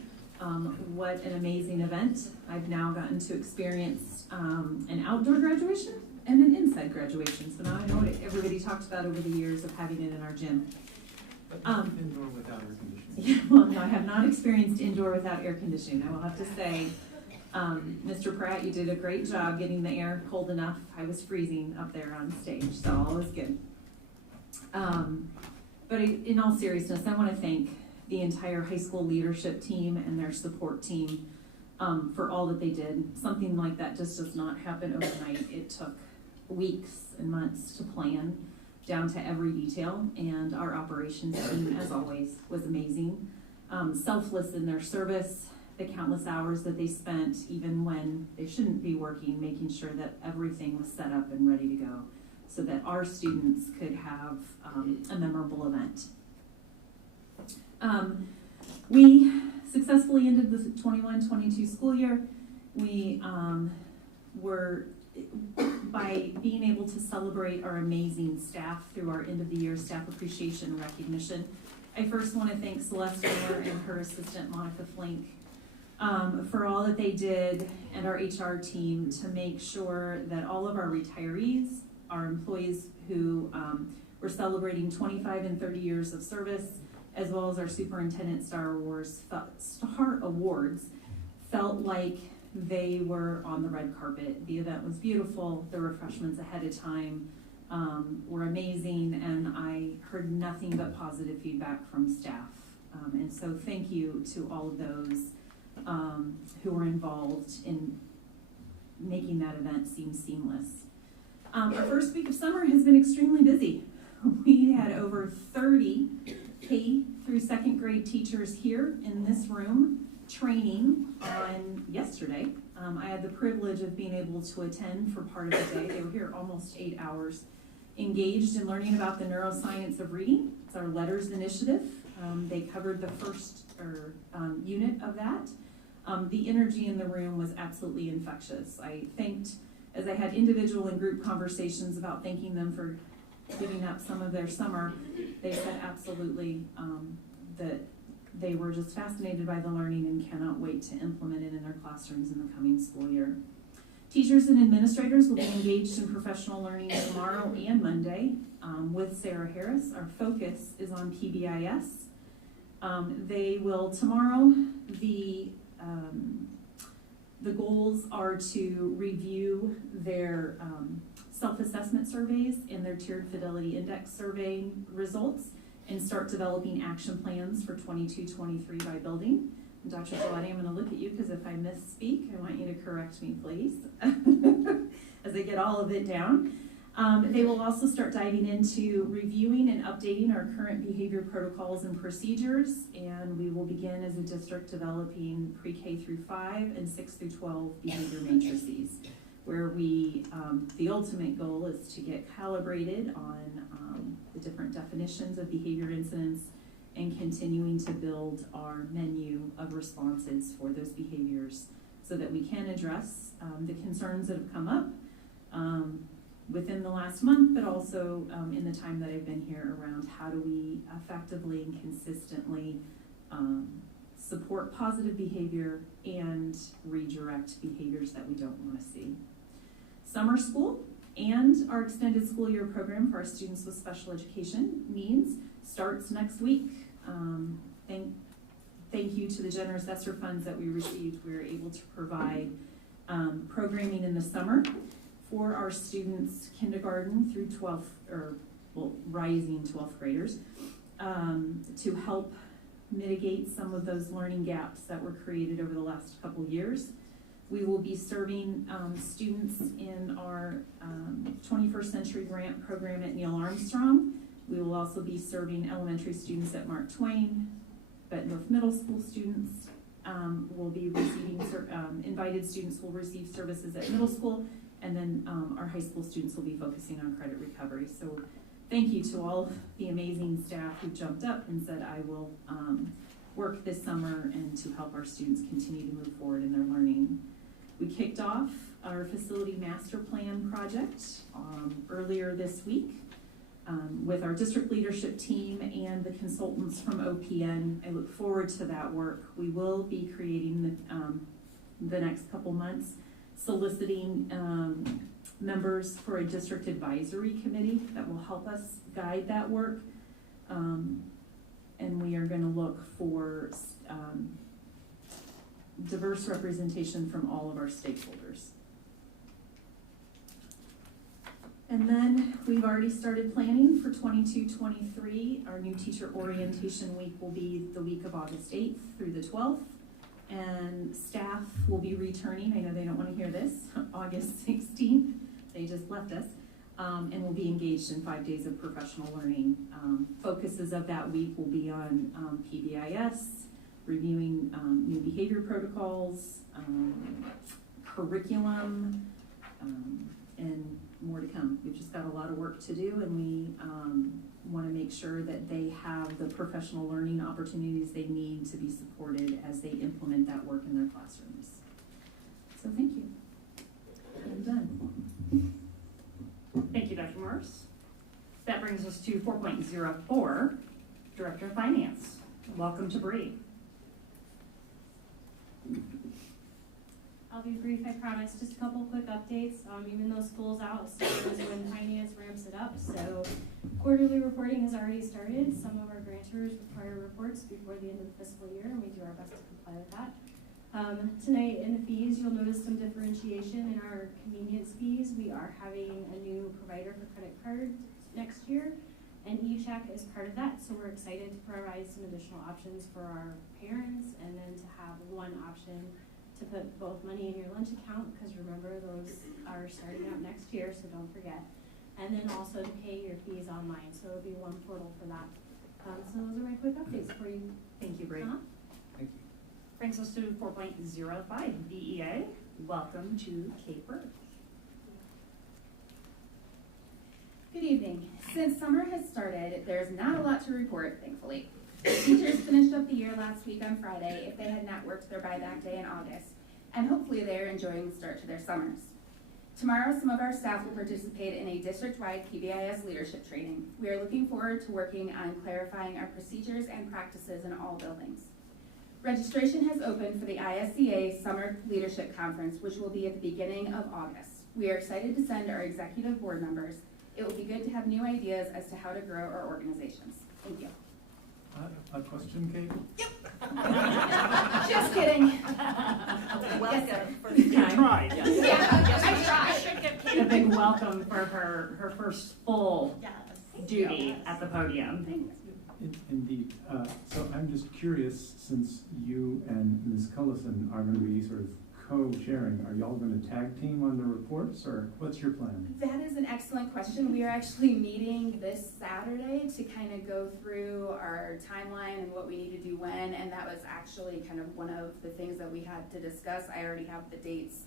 What an amazing event. I've now gotten to experience an outdoor graduation and an inside graduation. So now I know what everybody talked about over the years of having it in our gym. Indoor without air conditioning. Yeah, well, no, I have not experienced indoor without air conditioning. I will have to say, Mr. Pratt, you did a great job getting the air cold enough. I was freezing up there on stage, so all was good. But in all seriousness, I want to thank the entire high school leadership team and their support team for all that they did. Something like that just does not happen overnight. It took weeks and months to plan down to every detail, and our operations team, as always, was amazing. Selfless in their service, the countless hours that they spent, even when they shouldn't be working, making sure that everything was set up and ready to go so that our students could have a memorable event. We successfully ended the 21-22 school year. We were, by being able to celebrate our amazing staff through our end of the year staff appreciation and recognition. I first want to thank Celeste Miller and her assistant Monica Flink for all that they did, and our HR team to make sure that all of our retirees, our employees who were celebrating 25 and 30 years of service, as well as our Superintendent Star Awards, felt like they were on the red carpet. The event was beautiful. The refreshments ahead of time were amazing, and I heard nothing but positive feedback from staff. And so thank you to all of those who were involved in making that event seem seamless. Our first week of summer has been extremely busy. We had over 30 K through second grade teachers here in this room training on yesterday. I had the privilege of being able to attend for part of the day. They were here almost 8 hours, engaged in learning about the neuroscience of reading. It's our Letters Initiative. They covered the first unit of that. The energy in the room was absolutely infectious. I thanked, as I had individual and group conversations about thanking them for giving up some of their summer, they said absolutely that they were just fascinated by the learning and cannot wait to implement it in their classrooms in the coming school year. Teachers and administrators will be engaged in professional learning tomorrow and Monday with Sarah Harris. Our focus is on PBIS. They will tomorrow, the goals are to review their self-assessment surveys and their tiered fidelity index survey results and start developing action plans for 22-23 by building. And Dr. Gelati, I'm going to look at you because if I misspeak, I want you to correct me, please, as I get all of it down. They will also start diving into reviewing and updating our current behavior protocols and procedures, and we will begin as a district developing pre-K through 5 and 6 through 12 behavior matrices, where we, the ultimate goal is to get calibrated on the different definitions of behavior incidents and continuing to build our menu of responses for those behaviors so that we can address the concerns that have come up within the last month, but also in the time that I've been here around how do we effectively and consistently support positive behavior and redirect behaviors that we don't want to see. Summer school and our extended school year program for our students with special education needs starts next week. Thank you to the generous ESSER funds that we received. We were able to provide programming in the summer for our students kindergarten through 12th, rising 12th graders, to help mitigate some of those learning gaps that were created over the last couple years. We will be serving students in our 21st Century Grant program at Neil Armstrong. We will also be serving elementary students at Mark Twain, Bett Middle School students, will be receiving, invited students will receive services at middle school, and then our high school students will be focusing on credit recovery. So thank you to all of the amazing staff who jumped up and said, I will work this summer and to help our students continue to move forward in their learning. We kicked off our facility master plan project earlier this week with our district leadership team and the consultants from OPN. I look forward to that work. We will be creating the next couple months, soliciting members for a district advisory committee that will help us guide that work. And we are going to look for diverse representation from all of our stakeholders. And then we've already started planning for 22-23. Our new teacher orientation week will be the week of August 8th through the 12th. And staff will be returning, I know they don't want to hear this, August 16th. They just left us. And will be engaged in 5 days of professional learning. Focuses of that week will be on PBIS, reviewing new behavior protocols, curriculum, and more to come. We've just got a lot of work to do, and we want to make sure that they have the professional learning opportunities they need to be supported as they implement that work in their classrooms. So thank you. I'm done. Thank you, Dr. Morris. That brings us to 4.04, Director of Finance. Welcome to Bree. I'll be brief, I promise. Just a couple quick updates. Even though school's out, summer is when finance ramps it up. So quarterly reporting has already started. Some of our grantors require reports before the end of the fiscal year, and we do our best to comply with that. Tonight in the fees, you'll notice some differentiation in our convenience fees. We are having a new provider for credit cards next year, and e-check is part of that. So we're excited to provide some additional options for our parents, and then to have one option to put both money in your lunch account, because remember those are starting out next year, so don't forget. And then also to pay your fees online, so it'll be one portal for that. So those are my quick updates for you. Thank you, Bree. Thank you. Brings us to 4.05, BEA. Welcome to Cape Earth. Good evening. Since summer has started, there's not a lot to report, thankfully. Teachers finished up the year last week on Friday if they had not worked their buyback day in August, and hopefully they are enjoying the start to their summers. Tomorrow, some of our staff will participate in a district-wide PBIS leadership training. We are looking forward to working on clarifying our procedures and practices in all buildings. Registration has opened for the ISCA Summer Leadership Conference, which will be at the beginning of August. We are excited to send our executive board members. It will be good to have new ideas as to how to grow our organizations. Thank you. A question, Kate? Just kidding. Welcome. You tried. Yeah, I tried. Should give Kate a big welcome for her first full duty at the podium. Thanks. Indeed. So I'm just curious, since you and Ms. Cullison are going to be sort of co-sharing, are y'all going to tag team on the reports, or what's your plan? That is an excellent question. We are actually meeting this Saturday to kind of go through our timeline and what we need to do when, and that was actually kind of one of the things that we had to discuss. I already have the dates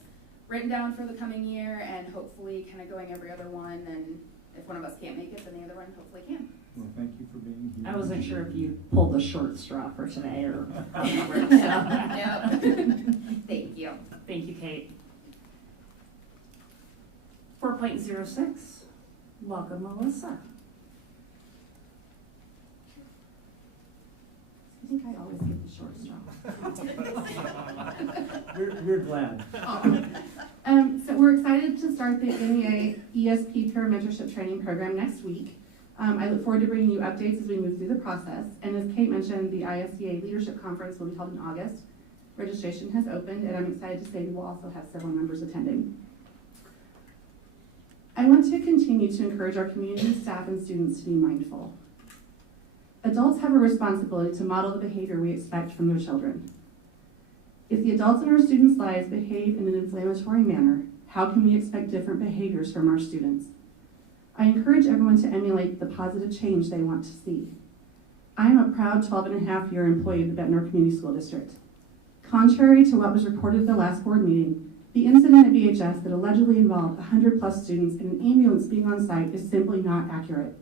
written down for the coming year, and hopefully kind of going every other one, and if one of us can't make it, then the other one hopefully can. Well, thank you for being here. I wasn't sure if you pulled the short straw for today or No. Thank you. Thank you, Kate. 4.06, welcome, Melissa. I think I always get the short straw. We're glad. So we're excited to start the NEA ESP Peer Mentorship Training Program next week. I look forward to bringing you updates as we move through the process. And as Kate mentioned, the ISCA Leadership Conference will be held in August. Registration has opened, and I'm excited to say we will also have several members attending. I want to continue to encourage our community, staff, and students to be mindful. Adults have a responsibility to model the behavior we expect from their children. If the adults in our students' lives behave in an inflammatory manner, how can we expect different behaviors from our students? I encourage everyone to emulate the positive change they want to see. I am a proud 12-and-a-half-year employee of the Bett Community School District. Contrary to what was reported at the last board meeting, the incident at BHS that allegedly involved 100+ students and an ambulance being on site is simply not accurate.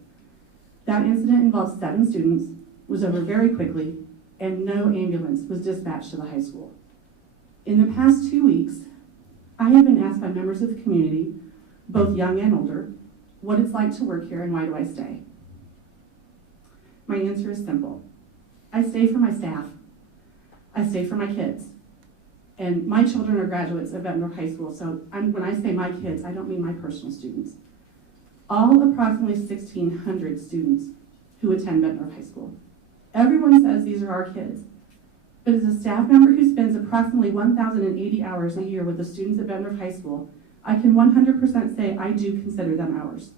That incident involved 7 students, was over very quickly, and no ambulance was dispatched to the high school. In the past 2 weeks, I have been asked by members of the community, both young and older, what it's like to work here and why do I stay? My answer is simple. I stay for my staff. I stay for my kids. And my children are graduates of Bettendorf High School, so when I say my kids, I don't mean my personal students. All approximately 1,600 students who attend Bettendorf High School. Everyone says these are our kids. But as a staff member who spends approximately 1,080 hours a year with the students at Bettendorf High School, I can 100% say I do consider them ours.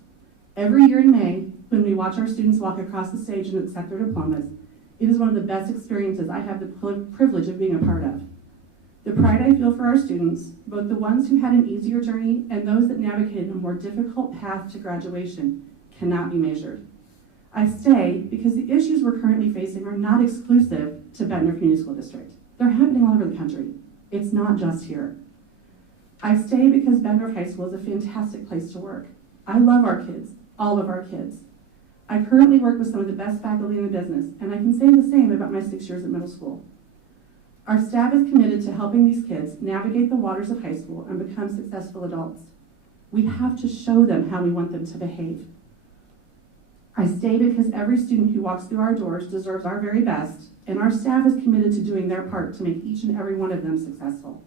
Every year in May, when we watch our students walk across the stage and accept their diplomas, it is one of the best experiences I have the privilege of being a part of. The pride I feel for our students, both the ones who had an easier journey and those that navigated a more difficult path to graduation, cannot be measured. I stay because the issues we're currently facing are not exclusive to Bettendorf Community School District. They're happening all over the country. It's not just here. I stay because Bettendorf High School is a fantastic place to work. I love our kids, all of our kids. I currently work with some of the best faculty in the business, and I can say the same about my 6 years at middle school. Our staff is committed to helping these kids navigate the waters of high school and become successful adults. We have to show them how we want them to behave. I stay because every student who walks through our doors deserves our very best, and our staff is committed to doing their part to make each and every one of them successful.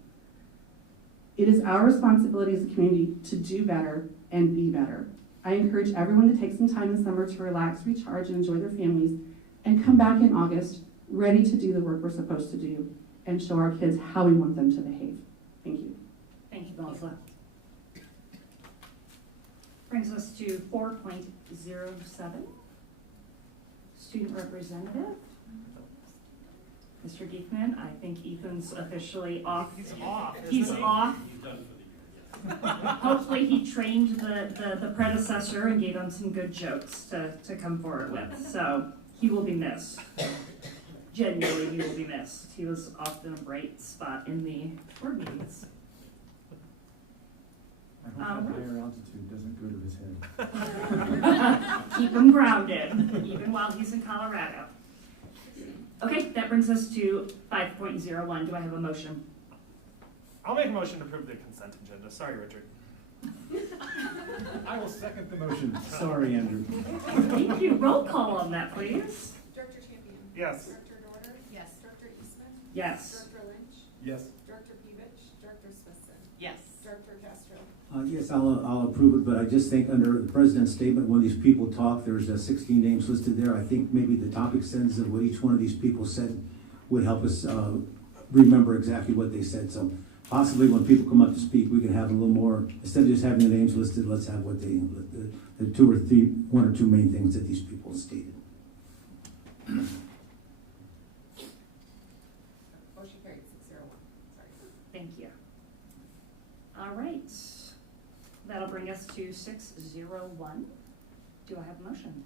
It is our responsibility as a community to do better and be better. I encourage everyone to take some time in summer to relax, recharge, and enjoy their families, and come back in August ready to do the work we're supposed to do and show our kids how we want them to behave. Thank you. Thank you, Melissa. Brings us to 4.07, student representative. Mr. Geekman, I think Ethan's officially off. He's off. He's off. Hopefully he trained the predecessor and gave him some good jokes to come forward with. So he will be missed. Genuinely, he will be missed. He was often a bright spot in the board meetings. I hope that higher altitude doesn't go to his head. Keep him grounded, even while he's in Colorado. Okay, that brings us to 5.01. Do I have a motion? I'll make a motion to approve the consent agenda. Sorry, Richard. I will second the motion. Sorry, Andrew. Thank you. Roll call on that, please. Director Champion? Yes. Director Dorner? Yes. Director Eastman? Yes. Director Lynch? Yes. Director Pevich? Director Smithson? Yes. Director Castro? Yes, I'll approve it, but I just think under the president's statement, when these people talk, there's 16 names listed there. I think maybe the topic sentence of what each one of these people said would help us remember exactly what they said. So possibly when people come up to speak, we can have a little more, instead of just having the names listed, let's have what they, the 2 or 3, 1 or 2 main things that these people stated. Motion carried 601. Sorry. Thank you. All right. That'll bring us to 601. Do I have a motion?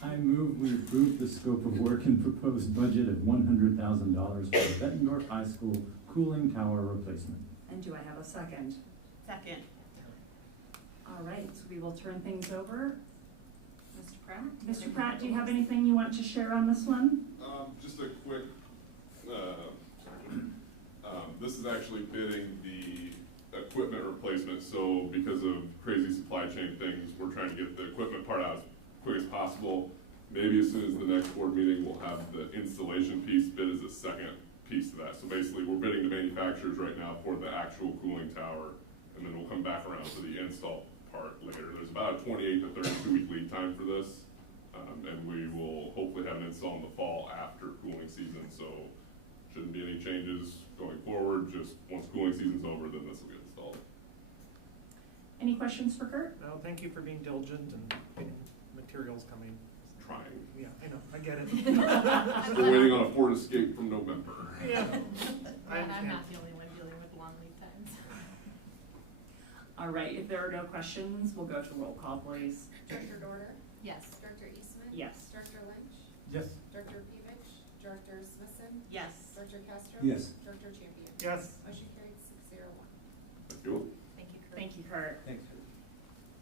I move we approve the scope of work and proposed budget of $100,000 for Bettendorf High School cooling tower replacement. And do I have a second? Second. All right, so we will turn things over. Mr. Pratt? Mr. Pratt, do you have anything you want to share on this one? Just a quick, this is actually bidding the equipment replacement. So because of crazy supply chain things, we're trying to get the equipment part out as quick as possible. Maybe as soon as the next board meeting, we'll have the installation piece bid as a second piece of that. So basically, we're bidding the manufacturers right now for the actual cooling tower, and then we'll come back around to the install part later. There's about a 28 to 32 week lead time for this, and we will hopefully have an install in the fall after cooling season. So shouldn't be any changes going forward. Just once cooling season's over, then this will get installed. Any questions for Kurt? No, thank you for being diligent and getting materials coming. Trying. Yeah, I know, I get it. Still waiting on a Ford Escape from November. Yeah. I'm not the only one dealing with long lead times. All right, if there are no questions, we'll go to roll call, please. Director Dorner? Yes. Director Eastman? Yes. Director Lynch? Yes. Director Pevich? Director Smithson? Yes. Director Castro? Yes. Director Champion? Yes. Motion carried 601. Thank you. Thank you, Kurt. Thank you, Kurt. Thanks.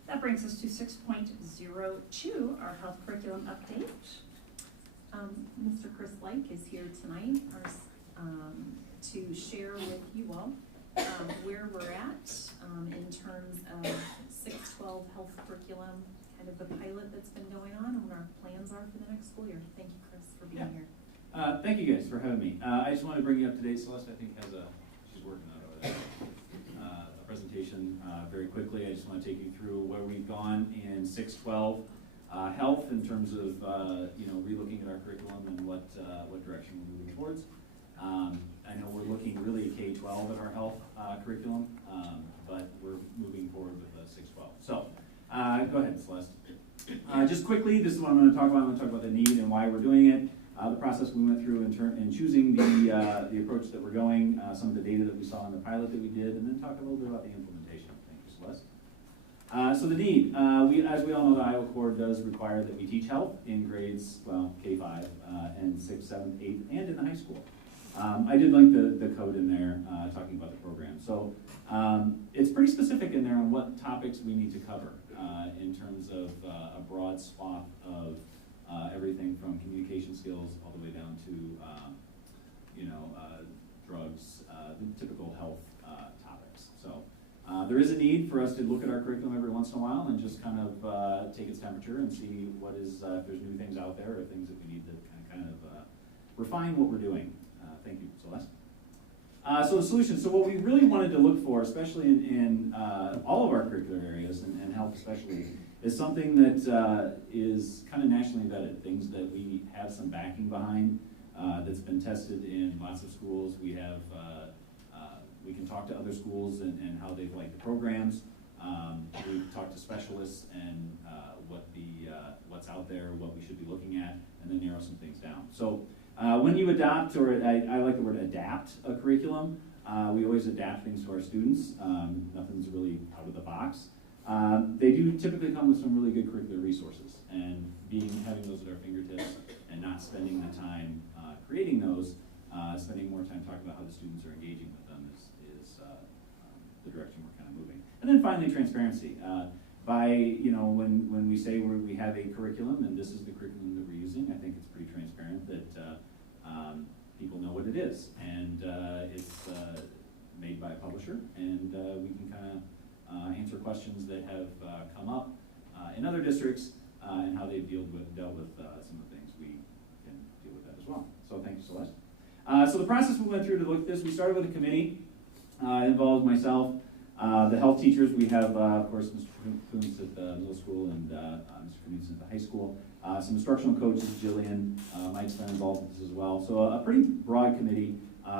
That brings us to 6.02, our health curriculum update. Mr. Chris Like is here tonight to share with you all where we're at in terms of 612 health curriculum, kind of the pilot that's been going on and what our plans are for the next school year. Thank you, Chris, for being here. Thank you guys for having me. I just want to bring you up to date. Celeste, I think, she's working on it over there, a presentation very quickly. I just want to take you through where we've gone in 612 health in terms of relooking at our curriculum and what direction we're moving towards. I know we're looking really at K-12 at our health curriculum, but we're moving forward with 612. So go ahead, Celeste. Just quickly, this is what I'm going to talk about. I'm going to talk about the need and why we're doing it. The process we went through in choosing the approach that we're going, some of the data that we saw in the pilot that we did, and then talk a little bit about the implementation. Thank you, Celeste. So the need, as we all know, the Iowa Core does require that we teach health in grades, well, K-5 and 6, 7, 8, and in the high school. I did link the code in there talking about the program. So it's pretty specific in there on what topics we need to cover in terms of a broad swath of everything from communication skills all the way down to, drugs, the typical health topics. So there is a need for us to look at our curriculum every once in a while and just kind of take its temperature and see what is, if there's new things out there or things that we need to kind of refine what we're doing. Thank you, Celeste. So the solution, so what we really wanted to look for, especially in all of our curricular areas, and health especially, is something that is kind of nationally vetted, things that we have some backing behind, that's been tested in lots of schools. We have, we can talk to other schools and how they've liked the programs. We've talked to specialists and what's out there, what we should be looking at, and then narrow some things down. So when you adopt, or I like the word adapt a curriculum, we always adapt things to our students. Nothing's really out of the box. They do typically come with some really good curricular resources, and having those at our fingertips and not spending the time creating those, spending more time talking about how the students are engaging with them is the direction we're kind of moving. And then finally, transparency. When we say we have a curriculum and this is the curriculum that we're using, I think it's pretty transparent that people know what it is, and it's made by a publisher, and we can kind of answer questions that have come up in other districts and how they've dealt with some of the things. We can deal with that as well. So thank you, Celeste. So the process we went through to look at this, we started with a committee. It involved myself, the health teachers. We have, of course, Mr. Kuntz at the middle school and Mr. Kuntz at the high school. Some instructional coaches, Jillian, Mike's been involved with this as well. So a pretty broad committee.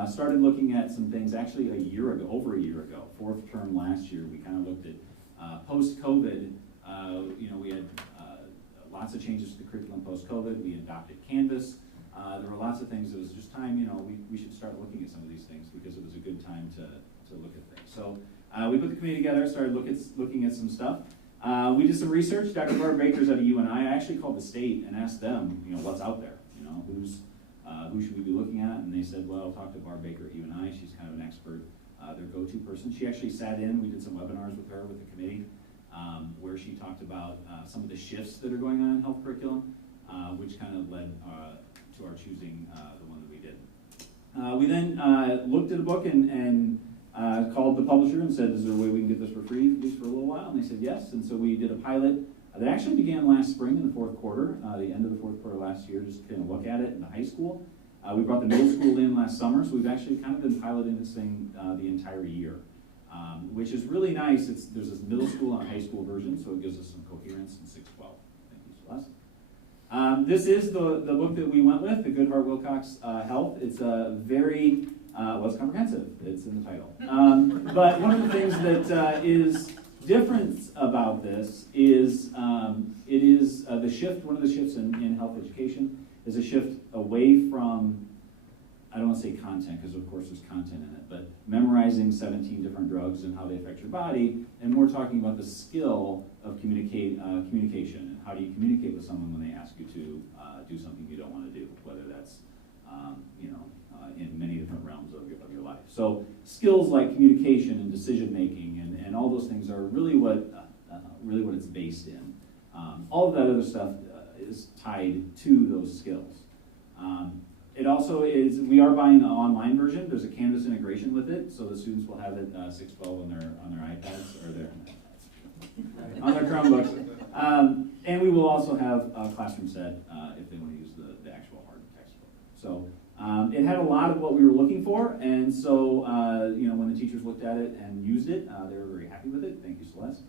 Started looking at some things actually over a year ago, fourth term last year. We kind of looked at post-COVID. We had lots of changes to the curriculum post-COVID. We adopted Canvas. There were lots of things. It was just time, we should start looking at some of these things because it was a good time to look at things. So we put the committee together, started looking at some stuff. We did some research. Dr. Barb Baker's out of UNI. I actually called the state and asked them, what's out there? Who should we be looking at? And they said, well, talk to Barb Baker at UNI. She's kind of an expert, their go-to person. She actually sat in. We did some webinars with her, with the committee, where she talked about some of the shifts that are going on in health curriculum, which kind of led to our choosing the one that we did. We then looked at a book and called the publisher and said, is there a way we can get this for free, at least for a little while? And they said yes, and so we did a pilot that actually began last spring in the fourth quarter, the end of the fourth quarter last year, just to kind of look at it in the high school. We brought the middle school in last summer, so we've actually kind of been piloting this thing the entire year, which is really nice. There's this middle school and high school version, so it gives us some coherence in 612. Thank you, Celeste. This is the book that we went with, the Goodhart-Wilcox Health. It's a very, it's comprehensive. It's in the title. But one of the things that is different about this is it is the shift, one of the shifts in health education is a shift away from, I don't want to say content, because of course there's content in it, but memorizing 17 different drugs and how they affect your body, and more talking about the skill of communication and how do you communicate with someone when they ask you to do something you don't want to do, whether that's in many different realms of your life. So skills like communication and decision making and all those things are really what it's based in. All of that other stuff is tied to those skills. It also is, we are buying an online version. There's a Canvas integration with it, so the students will have it 612 on their iPads or on their Chromebooks. And we will also have a classroom set if they want to use the actual hard textbook. So it had a lot of what we were looking for, and so when the teachers looked at it and used it, they were very happy with it. Thank you, Celeste.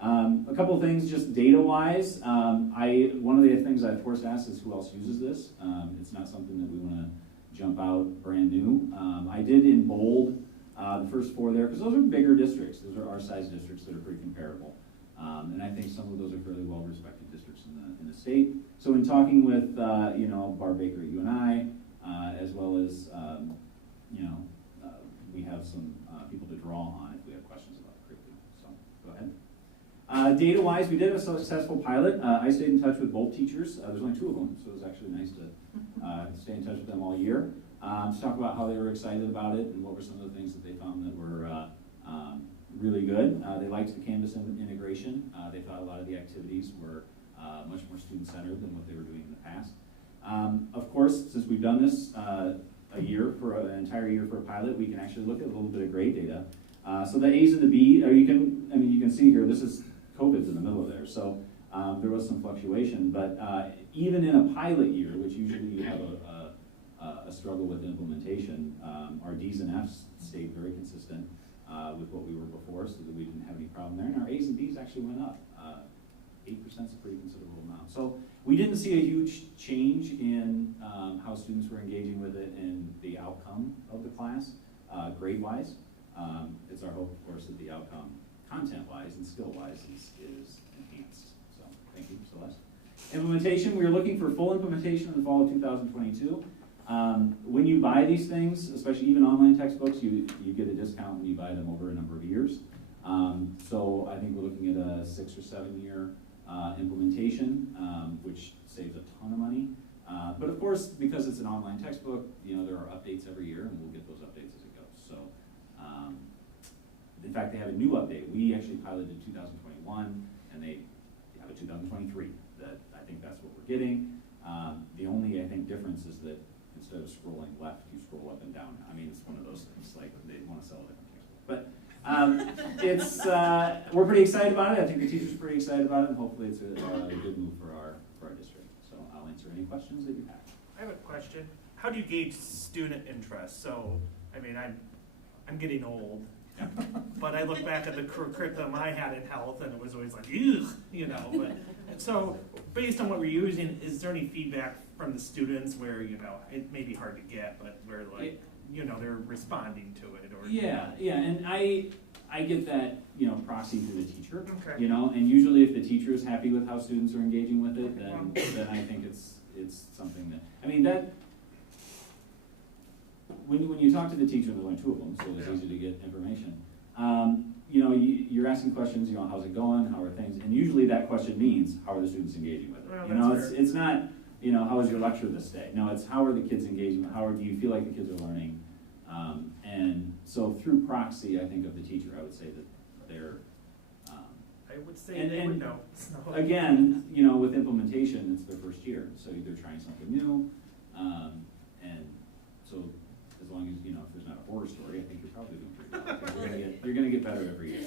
A couple of things just data-wise. One of the things I forced asked is who else uses this. It's not something that we want to jump out brand new. I did in bold the first 4 there, because those are bigger districts. Those are our size districts that are pretty comparable. And I think some of those are fairly well-respected districts in the state. So in talking with Barb Baker at UNI, as well as we have some people to draw on if we have questions about the curriculum. So go ahead. Data-wise, we did a successful pilot. I stayed in touch with both teachers. There's only 2 of them, so it was actually nice to stay in touch with them all year. To talk about how they were excited about it and what were some of the things that they found that were really good. They liked the Canvas integration. They thought a lot of the activities were much more student-centered than what they were doing in the past. Of course, since we've done this an entire year for a pilot, we can actually look at a little bit of grade data. So the A's and the B, you can see here, this is COVID's in the middle of there, so there was some fluctuation. But even in a pilot year, which usually you have a struggle with implementation, our D's and F's stayed very consistent with what we were before, so that we didn't have any problem there. And our A's and B's actually went up. 8% is a pretty considerable amount. So we didn't see a huge change in how students were engaging with it and the outcome of the class, grade-wise. It's our hope, of course, that the outcome, content-wise and skill-wise, is enhanced. So thank you, Celeste. Implementation, we are looking for full implementation in the fall of 2022. When you buy these things, especially even online textbooks, you get a discount when you buy them over a number of years. So I think we're looking at a 6 or 7 year implementation, which saves a ton of money. But of course, because it's an online textbook, there are updates every year, and we'll get those updates as it goes. So, in fact, they have a new update. We actually piloted in 2021, and they have a 2023. I think that's what we're getting. The only, I think, difference is that instead of scrolling left, you scroll up and down. I mean, it's one of those things, like they want to sell a different textbook. But we're pretty excited about it. I think the teachers are pretty excited about it, and hopefully it's a good move for our district. So I'll answer any questions that you have. I have a question. How do you gauge student interest? So, I mean, I'm getting old, but I look back at the curriculum I had in health, and it was always like, ugh, But so, based on what we're using, is there any feedback from the students where it may be hard to get, but where they're responding to it? Or Yeah, and I get that proxy through the teacher. Okay. And usually if the teacher is happy with how students are engaging with it, then I think it's something that that. When you talk to the teacher, there's only 2 of them, so it's easy to get information. You're asking questions. How's it going? How are things? And usually that question means how are the students engaging with it. Well, it's not how was your lecture this day? No, it's how are the kids engaging? Do you feel like the kids are learning? And so through proxy, I think of the teacher, I would say that they're. I would say they would know. So. Again, with implementation, it's their first year, so they're trying something new, and so as long as if there's not a horror story, I think you're probably doing pretty well. You're going to get better every year.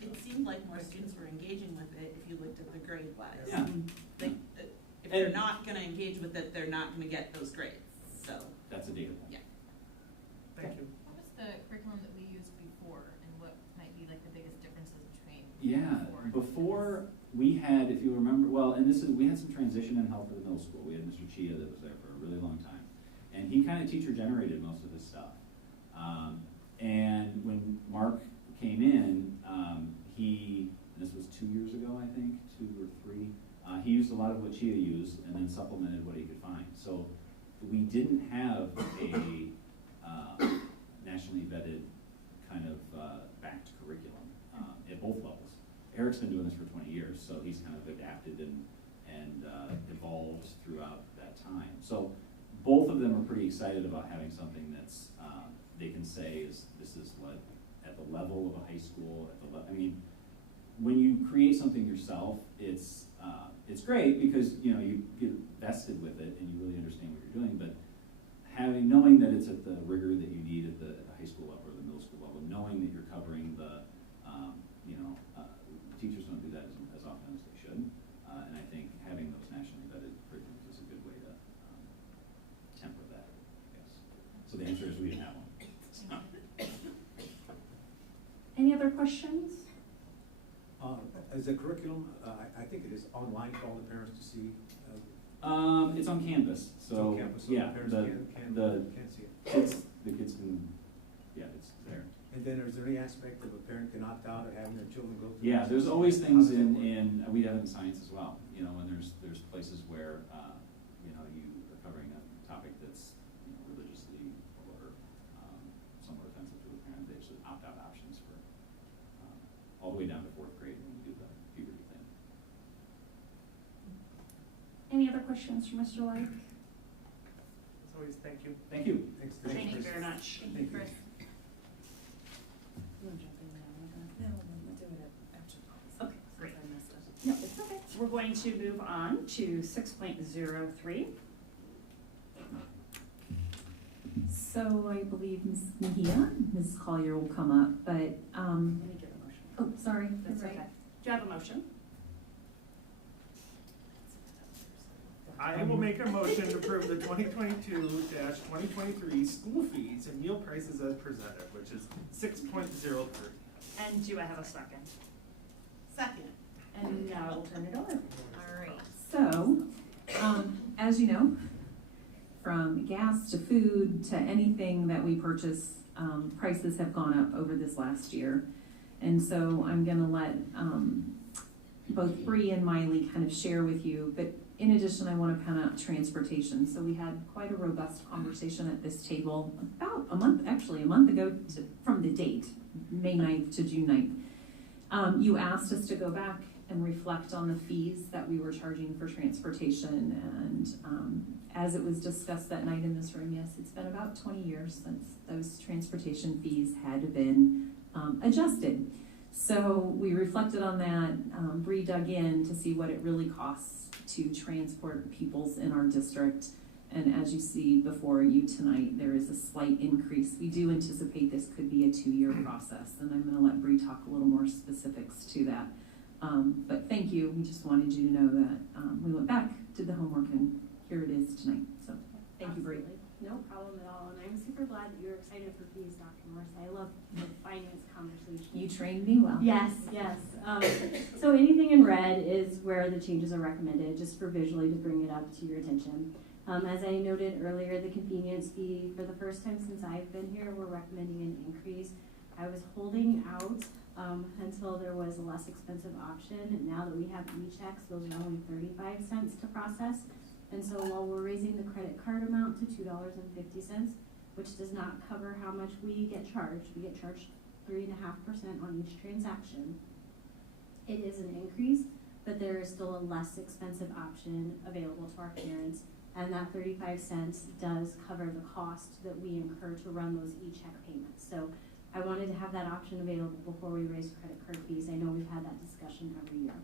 It seemed like more students were engaging with it if you looked at the grade-wise. Yeah. If they're not going to engage with it, they're not going to get those grades. So that's a data point. Yeah. Thank you. What was the curriculum that we used before, and what might be like the biggest differences between? Before we had, if you remember, we had some transition in health at the middle school. We had Mr. Chia that was there for a really long time, and he kind of teacher generated most of this stuff. And when Mark came in, this was 2 years ago, I think, 2 or 3. He used a lot of what Chia used, and then supplemented what he could find. So we didn't have a nationally vetted kind of backed curriculum at both levels. Eric's been doing this for 20 years, so he's kind of adapted and evolved throughout that time. So both of them are pretty excited about having something that's, they can say this is what, at the level of a high school, I mean, when you create something yourself, it's great because, you know, you get vested with it and you really understand what you're doing, but knowing that it's at the rigor that you need at the high school level or the middle school level, knowing that you're covering the, teachers don't do that as often as they should, and I think having those nationally vetted curriculums is a good way to temper that, I guess. So the answer is we didn't have one. Any other questions? As a curriculum, I think it is online for all the parents to see. It's on Canvas, so It's on campus, so yeah, the parents can see it. the kids can, yeah, it's there. And then is there any aspect of a parent can opt out of having their children go through? Yeah, there's always things in we have it in science as well, you know, and there's places where, you are covering a topic that's, religiously or somewhat offensive to a parent. There's opt-out options for all the way down to 4th grade when we do the puberty thing. Any other questions for Mr. Lake? As always, thank you. Thank you. Thanks, Thank you very much. Thank you, Chris. Okay, great. No, it's okay. We're going to move on to 6.03. So I believe Ms. Mejia, Ms. Collier will come up, but, Let me get a motion. oh, sorry. That's okay. Do you have a motion? I will make a motion to approve the 2022-2023 school fees and meal prices as presented, which is 6.03. And do I have a second? Second. And now I will turn it over. All right. So, as you know, from gas to food to anything that we purchase, prices have gone up over this last year. And so I'm gonna let both Bree and Miley kind of share with you, but in addition, I want to pen out transportation. So we had quite a robust conversation at this table about a month ago from the date, May 9th to June 9th. You asked us to go back and reflect on the fees that we were charging for transportation. And as it was discussed that night in this room, yes, it's been about 20 years since those transportation fees had been adjusted. So we reflected on that. Bree dug in to see what it really costs to transport pupils in our district. And as you see before you tonight, there is a slight increase. We do anticipate this could be a 2-year process, and I'm going to let Bree talk a little more specifics to that. But thank you. We just wanted you to know that we went back, did the homework, and here it is tonight. So thank you, Bree. No problem at all, and I'm super glad that you're excited for fees, Dr. Morse. I love the finance conversation. You trained me well. Yes, yes. So anything in red is where the changes are recommended, just for visually to bring it up to your attention. As I noted earlier, the convenience fee, for the first time since I've been here, we're recommending an increase. I was holding out until there was a less expensive option, and now that we have e-checks, those are only 35 cents to process. And so while we're raising the credit card amount to $2.50, which does not cover how much we get charged 3.5% on each transaction. It is an increase, but there is still a less expensive option available to our parents, and that 35 cents does cover the cost that we incur to run those e-check payments. So I wanted to have that option available before we raise credit card fees. I know we've had that discussion every year.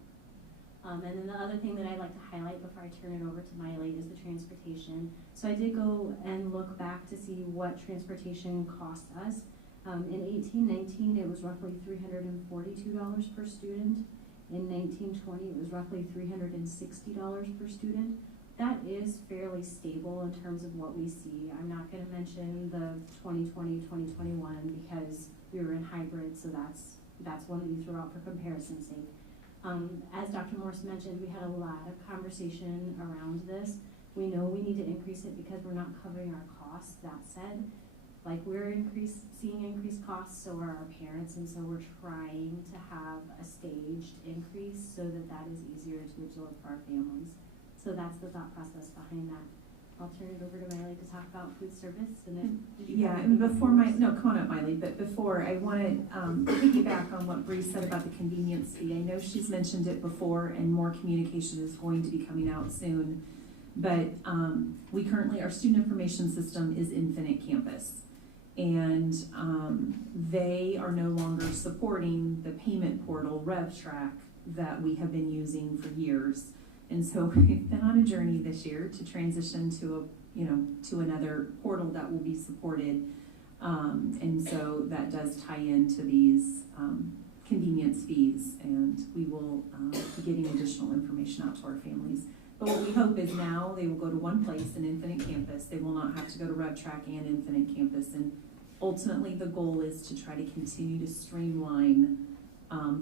And then the other thing that I'd like to highlight before I turn it over to Miley is the transportation. So I did go and look back to see what transportation cost us. In 1819, it was roughly $342 per student. In 1920, it was roughly $360 per student. That is fairly stable in terms of what we see. I'm not going to mention the 2020, 2021 because we were in hybrid, so that's one that you throw out for comparison's sake. As Dr. Morse mentioned, we had a lot of conversation around this. We know we need to increase it because we're not covering our costs. That said, like we're seeing increased costs, so are our parents, and so we're trying to have a staged increase so that that is easier to absorb for our families. So that's the thought process behind that. I'll turn it over to Miley to talk about food service. And then yeah, and before come on up, Miley, but before I want to piggyback on what Bree said about the convenience fee. I know she's mentioned it before and more communication is going to be coming out soon. But we currently, our student information system is Infinite Campus. And they are no longer supporting the payment portal RevTrack that we have been using for years. And so we've been on a journey this year to transition to to another portal that will be supported. And so that does tie into these convenience fees, and we will be getting additional information out to our families. But what we hope is now they will go to one place in Infinite Campus. They will not have to go to RevTrack and Infinite Campus. And ultimately the goal is to try to continue to streamline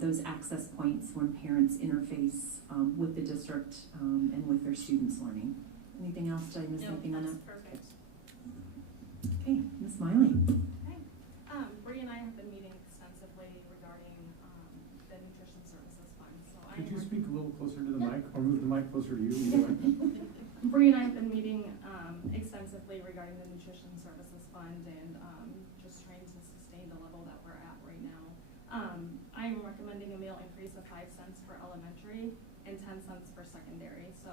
those access points when parents interface with the district and with their students' learning. Anything else? Did I miss anything on that? Perfect. Okay, Ms. Miley. Okay. Bree and I have been meeting extensively regarding the nutrition services fund. So Could you speak a little closer to the mic, or move the mic closer to you? Bree and I have been meeting extensively regarding the nutrition services fund and just trying to sustain the level that we're at right now. I am recommending a meal increase of 5 cents for elementary and 10 cents for secondary. So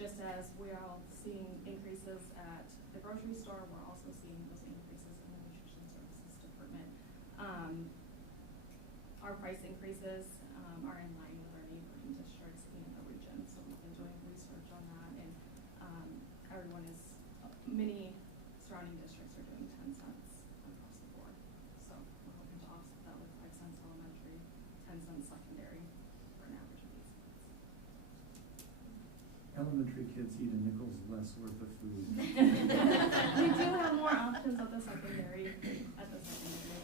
just as we are all seeing increases at the grocery store, we're also seeing those increases in the nutrition services department. Our price increases are in line with our neighboring districts in the region, so we've been doing research on that, and many surrounding districts are doing 10 cents across the board. So we're hoping to offset that with 5 cents elementary, 10 cents secondary for an average of 8 cents. Elementary kids eat a nickel's less worth of food. We do have more options at the secondary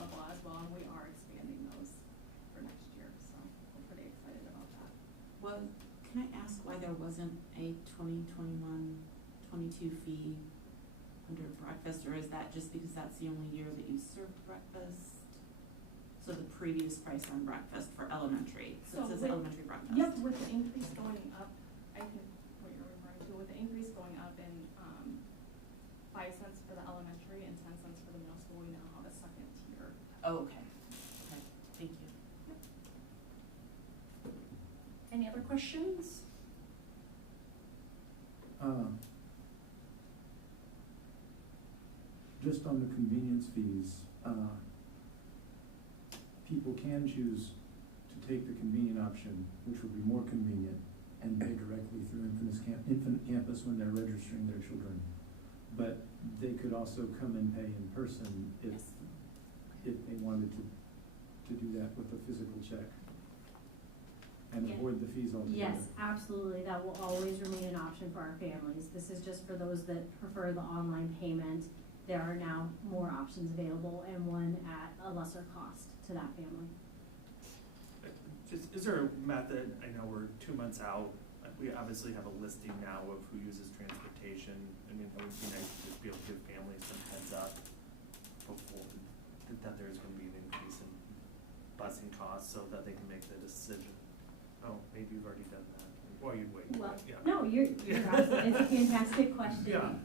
level as well, and we are expanding those for next year, so we're pretty excited about that. Well, can I ask why there wasn't a 2021-22 fee under breakfast, or is that just because that's the only year that you served breakfast? So the previous price on breakfast for elementary, so it says elementary breakfast. Yep, with the increase going up, I think what you're referring to, with the increase going up in 5 cents for the elementary and 10 cents for the middle school, we now have a second tier. Oh, okay. Okay, thank you. Yep. Any other questions? Just on the convenience fees, people can choose to take the convenient option, which would be more convenient, and pay directly through Infinite Campus when they're registering their children. But they could also come and pay in person if they wanted to do that with a physical check and avoid the fees altogether. Yes, absolutely. That will always remain an option for our families. This is just for those that prefer the online payment. There are now more options available and one at a lesser cost to that family. Is there a method, I know we're 2 months out, we obviously have a listing now of who uses transportation. I mean, it would be nice to just be able to give families some heads up before that there's going to be an increase in busing costs so that they can make the decision. Oh, maybe you've already done that. Well, you'd wait. Well, yeah. no, you're absolutely, it's a fantastic question.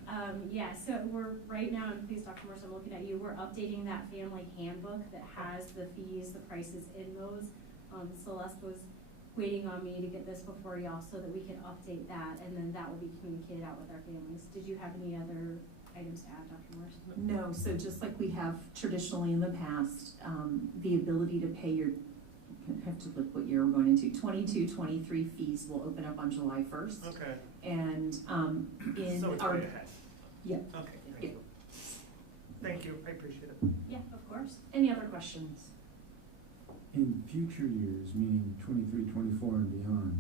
Yeah. So we're right now, and please Dr. Morse, I'm looking at you, we're updating that family handbook that has the fees, the prices in those. Celeste was waiting on me to get this before y'all so that we can update that, and then that will be communicated out with our families. Did you have any other items to add, Dr. Morse? No, so just like we have traditionally in the past, the ability to pay your, I have to look what year we're going into, 22-23 fees will open up on July 1st. Okay. And in so it's our, way ahead. Yeah. Okay, thank you. Thank you, I appreciate it. Yeah, of course. Any other questions? In future years, meaning 23, 24 and beyond,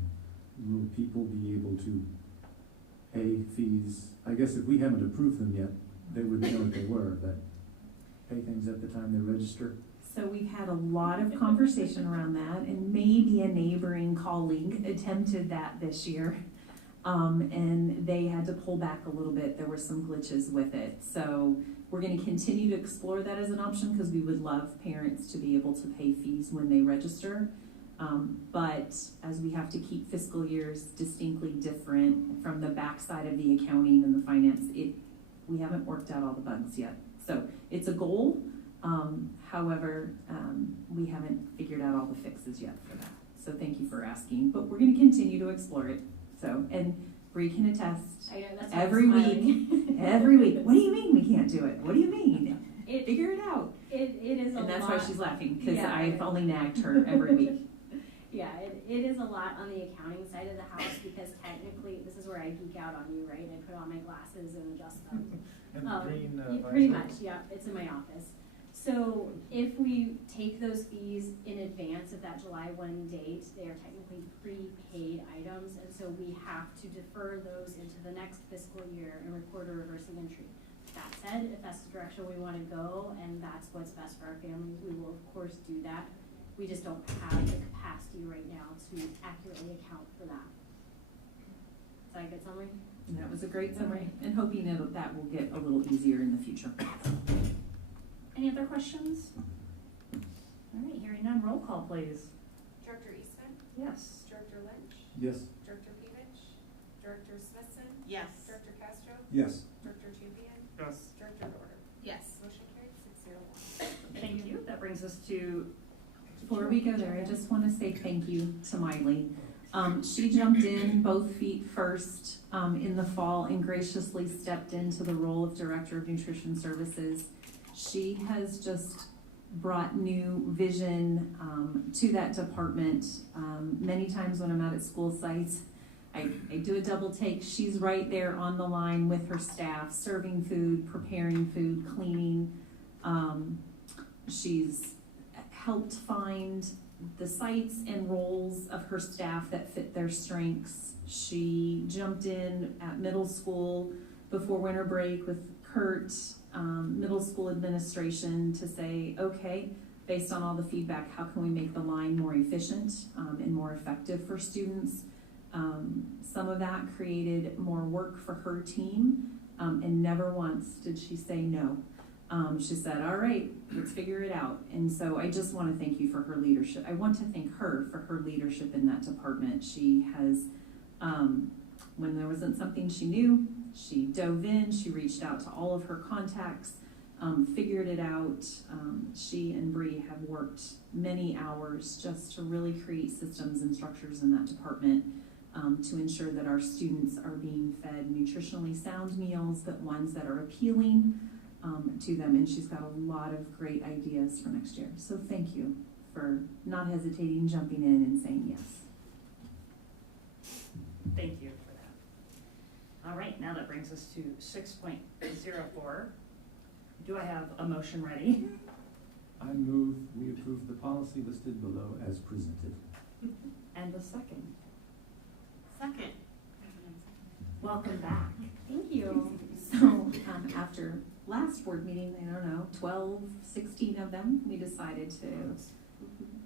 will people be able to pay fees? I guess if we haven't approved them yet, they wouldn't know what they were, but pay things at the time they register? So we've had a lot of conversation around that, and maybe a neighboring colleague attempted that this year. And they had to pull back a little bit. There were some glitches with it. So we're going to continue to explore that as an option because we would love parents to be able to pay fees when they register. But as we have to keep fiscal years distinctly different from the backside of the accounting and the finance, we haven't worked out all the bugs yet. So it's a goal. However, we haven't figured out all the fixes yet for that. So thank you for asking, but we're going to continue to explore it. So, and Bree can attest. I know, that's why I'm Every smiling. week, every week. What do you mean we can't do it? What do you mean? Figure it out. It is a lot. And that's why she's laughing, because Yeah. I've only nagged her every week. Yeah, it is a lot on the accounting side of the house, because technically, this is where I geek out on you, right? I put on my glasses and adjust them. And green, Pretty visor. much, yeah, it's in my office. So if we take those fees in advance of that July 1 date, they are technically prepaid items, and so we have to defer those into the next fiscal year and record a reversing entry. That said, if that's the direction we want to go and that's what's best for our families, we will of course do that. We just don't have the capacity right now to accurately account for that. Is that a good summary? And that was a great summary, and hoping that will get a little easier in the future. Any other questions? All right, hearing none, roll call, please. Director Eastman? Yes. Director Lynch? Yes. Director Pevich? Director Smithson? Yes. Director Castro? Yes. Director Champion? Yes. Director Dorder? Yes. Motion carried 601. Thank you. That brings us to. Before we go there, I just want to say thank you to Miley. She jumped in both feet first in the fall and graciously stepped into the role of Director of Nutrition Services. She has just brought new vision to that department. Many times when I'm out at school sites, I do a double take. She's right there on the line with her staff, serving food, preparing food, cleaning. She's helped find the sites and roles of her staff that fit their strengths. She jumped in at middle school before winter break with Kurt, middle school administration, to say, okay, based on all the feedback, how can we make the line more efficient and more effective for students? Some of that created more work for her team, and never once did she say no. She said, all right, let's figure it out. And so I just want to thank you for her leadership. I want to thank her for her leadership in that department. She has, when there wasn't something she knew, she dove in, she reached out to all of her contacts, figured it out. She and Bree have worked many hours just to really create systems and structures in that department to ensure that our students are being fed nutritionally sound meals, but ones that are appealing to them. And she's got a lot of great ideas for next year. So thank you for not hesitating, jumping in and saying yes. Thank you for that. All right, now that brings us to 6.04. Do I have a motion ready? I move we approve the policy listed below as presented. And a second. Second. Welcome back. Thank you. So after last board meeting, I don't know, 12, 16 of them, we decided to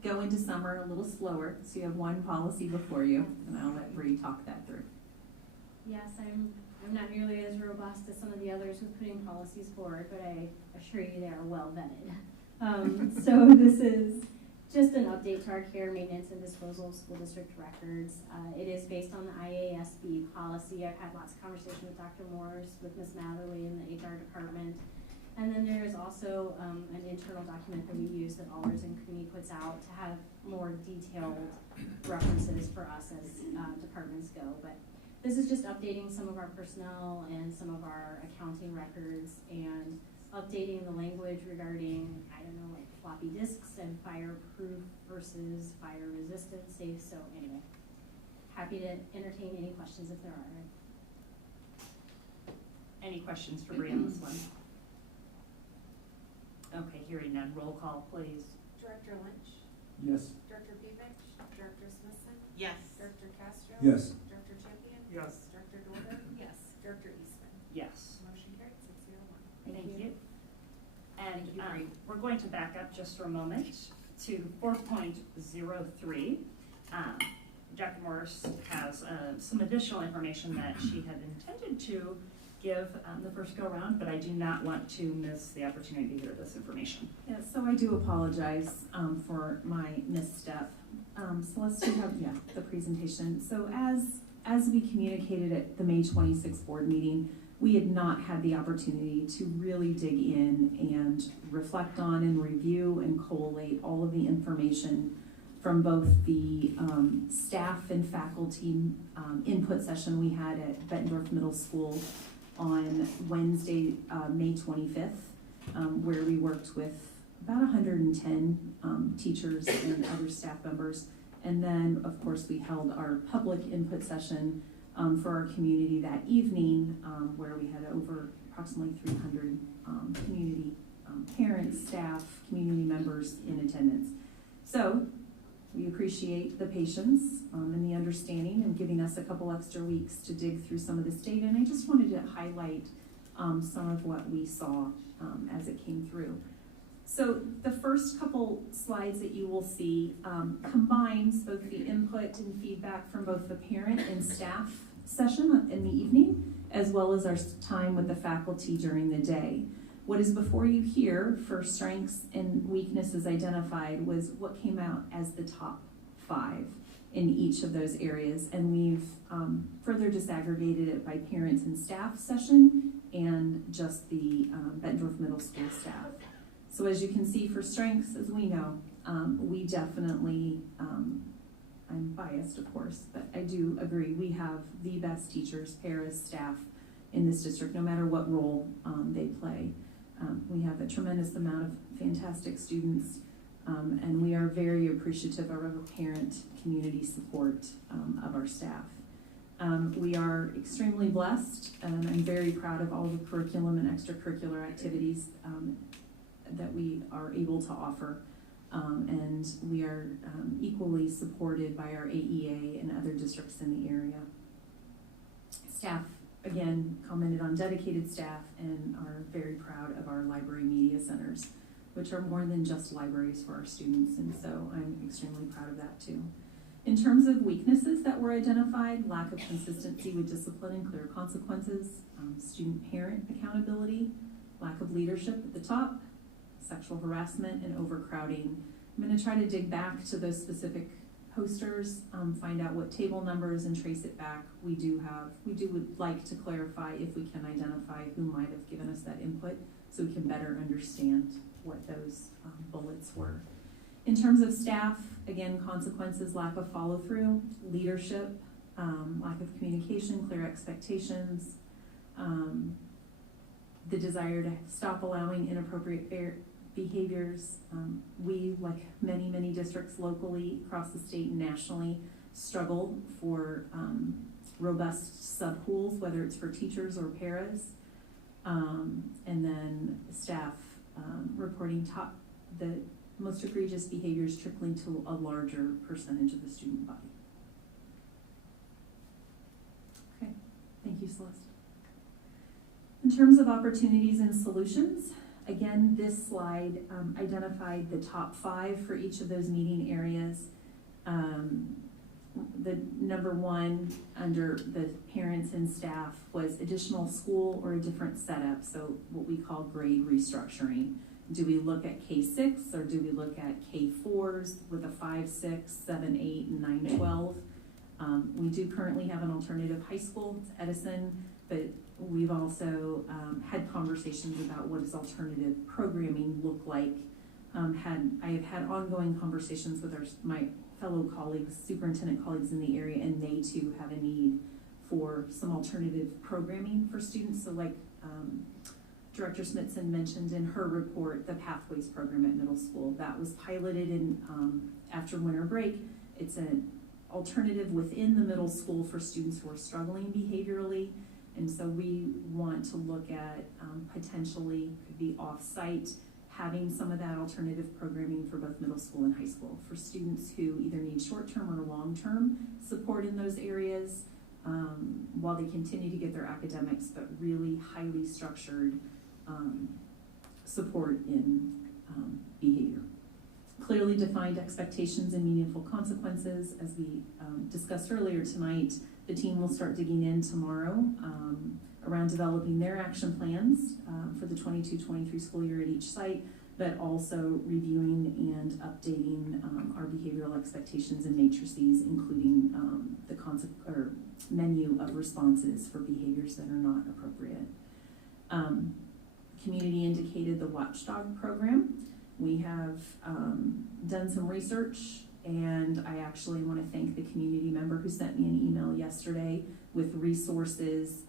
go into summer a little slower. So you have one policy before you, and I'll let Bree talk that through. Yes, I'm not nearly as robust as some of the others with putting policies forward, but I assure you they are well vetted. So this is just an update to our care, maintenance, and disposal of school district records. It is based on the IASB policy. I've had lots of conversation with Dr. Morse, with Ms. Matherly in the HR department. And then there is also an internal document that we use that Allers and Cooney puts out to have more detailed references for us as departments go. But this is just updating some of our personnel and some of our accounting records and updating the language regarding, I don't know, like floppy disks and fireproof versus fire resistant safe. So anyway, happy to entertain any questions if there are. Any questions for Bree on this one? Okay, hearing none, roll call, please. Director Lynch? Yes. Director Pevich? Director Smithson? Yes. Director Castro? Yes. Director Champion? Yes. Director Dorder? Yes. Director Eastman? Yes. Motion carried 601. Thank you. And we're going to back up just for a moment to 4.03. Dr. Morris has some additional information that she had intended to give the first go around, but I do not want to miss the opportunity to hear this information. Yeah, so I do apologize for my misstep. So let's do the presentation. So as we communicated at the May 26th board meeting, we had not had the opportunity to really dig in and reflect on and review and collate all of the information from both the staff and faculty input session we had at Bettendorf Middle School on Wednesday, May 25th, where we worked with about 110 teachers and other staff members. And then, of course, we held our public input session for our community that evening, where we had over approximately 300 community parents, staff, community members in attendance. So we appreciate the patience and the understanding and giving us a couple extra weeks to dig through some of this data. And I just wanted to highlight some of what we saw as it came through. So the first couple slides that you will see combines both the input and feedback from both the parent and staff session in the evening, as well as our time with the faculty during the day. What is before you here for strengths and weaknesses identified was what came out as the top 5 in each of those areas. And we've further disaggregated it by parents and staff session and just the Bettendorf Middle School staff. So as you can see for strengths, as we know, we definitely, I'm biased of course, but I do agree, we have the best teachers, paras, staff in this district, no matter what role they play. We have a tremendous amount of fantastic students, and we are very appreciative of our parent community support of our staff. We are extremely blessed, and I'm very proud of all the curriculum and extracurricular activities that we are able to offer, and we are equally supported by our AEA and other districts in the area. Staff, again, commented on dedicated staff and are very proud of our library media centers, which are more than just libraries for our students, and so I'm extremely proud of that too. In terms of weaknesses that were identified, lack of consistency with discipline and clear consequences, student-parent accountability, lack of leadership at the top, sexual harassment, and overcrowding. I'm going to try to dig back to those specific posters, find out what table numbers and trace it back. We would like to clarify if we can identify who might have given us that input so we can better understand what those bullets were. In terms of staff, again, consequences, lack of follow-through, leadership, lack of communication, clear expectations, the desire to stop allowing inappropriate behaviors. We, like many districts locally across the state and nationally, struggle for robust sub-pools, whether it's for teachers or paras. And then staff reporting the most egregious behaviors trickling to a larger percentage of the student body. Okay, thank you, Celeste. In terms of opportunities and solutions, again, this slide identified the top 5 for each of those meeting areas. The number 1 under the parents and staff was additional school or a different setup, so what we call grade restructuring. Do we look at K-6 or do we look at K-4s with a 5, 6, 7, 8, and 9, 12? We do currently have an alternative high school, it's Edison, but we've also had conversations about what does alternative programming look like. I have had ongoing conversations with my fellow colleagues, superintendent colleagues in the area, and they too have a need for some alternative programming for students. So like Director Smithson mentioned in her report, the Pathways program at middle school, that was piloted in after winter break. It's an alternative within the middle school for students who are struggling behaviorally. And so we want to look at potentially could be off-site, having some of that alternative programming for both middle school and high school for students who either need short-term or long-term support in those areas while they continue to get their academics, but really highly structured support in behavior. Clearly defined expectations and meaningful consequences. As we discussed earlier tonight, the team will start digging in tomorrow around developing their action plans for the 22-23 school year at each site, but also reviewing and updating our behavioral expectations and matrices, including the menu of responses for behaviors that are not appropriate. Community indicated the Watchdog program. We have done some research And I actually want to thank the community member who sent me an email yesterday with resources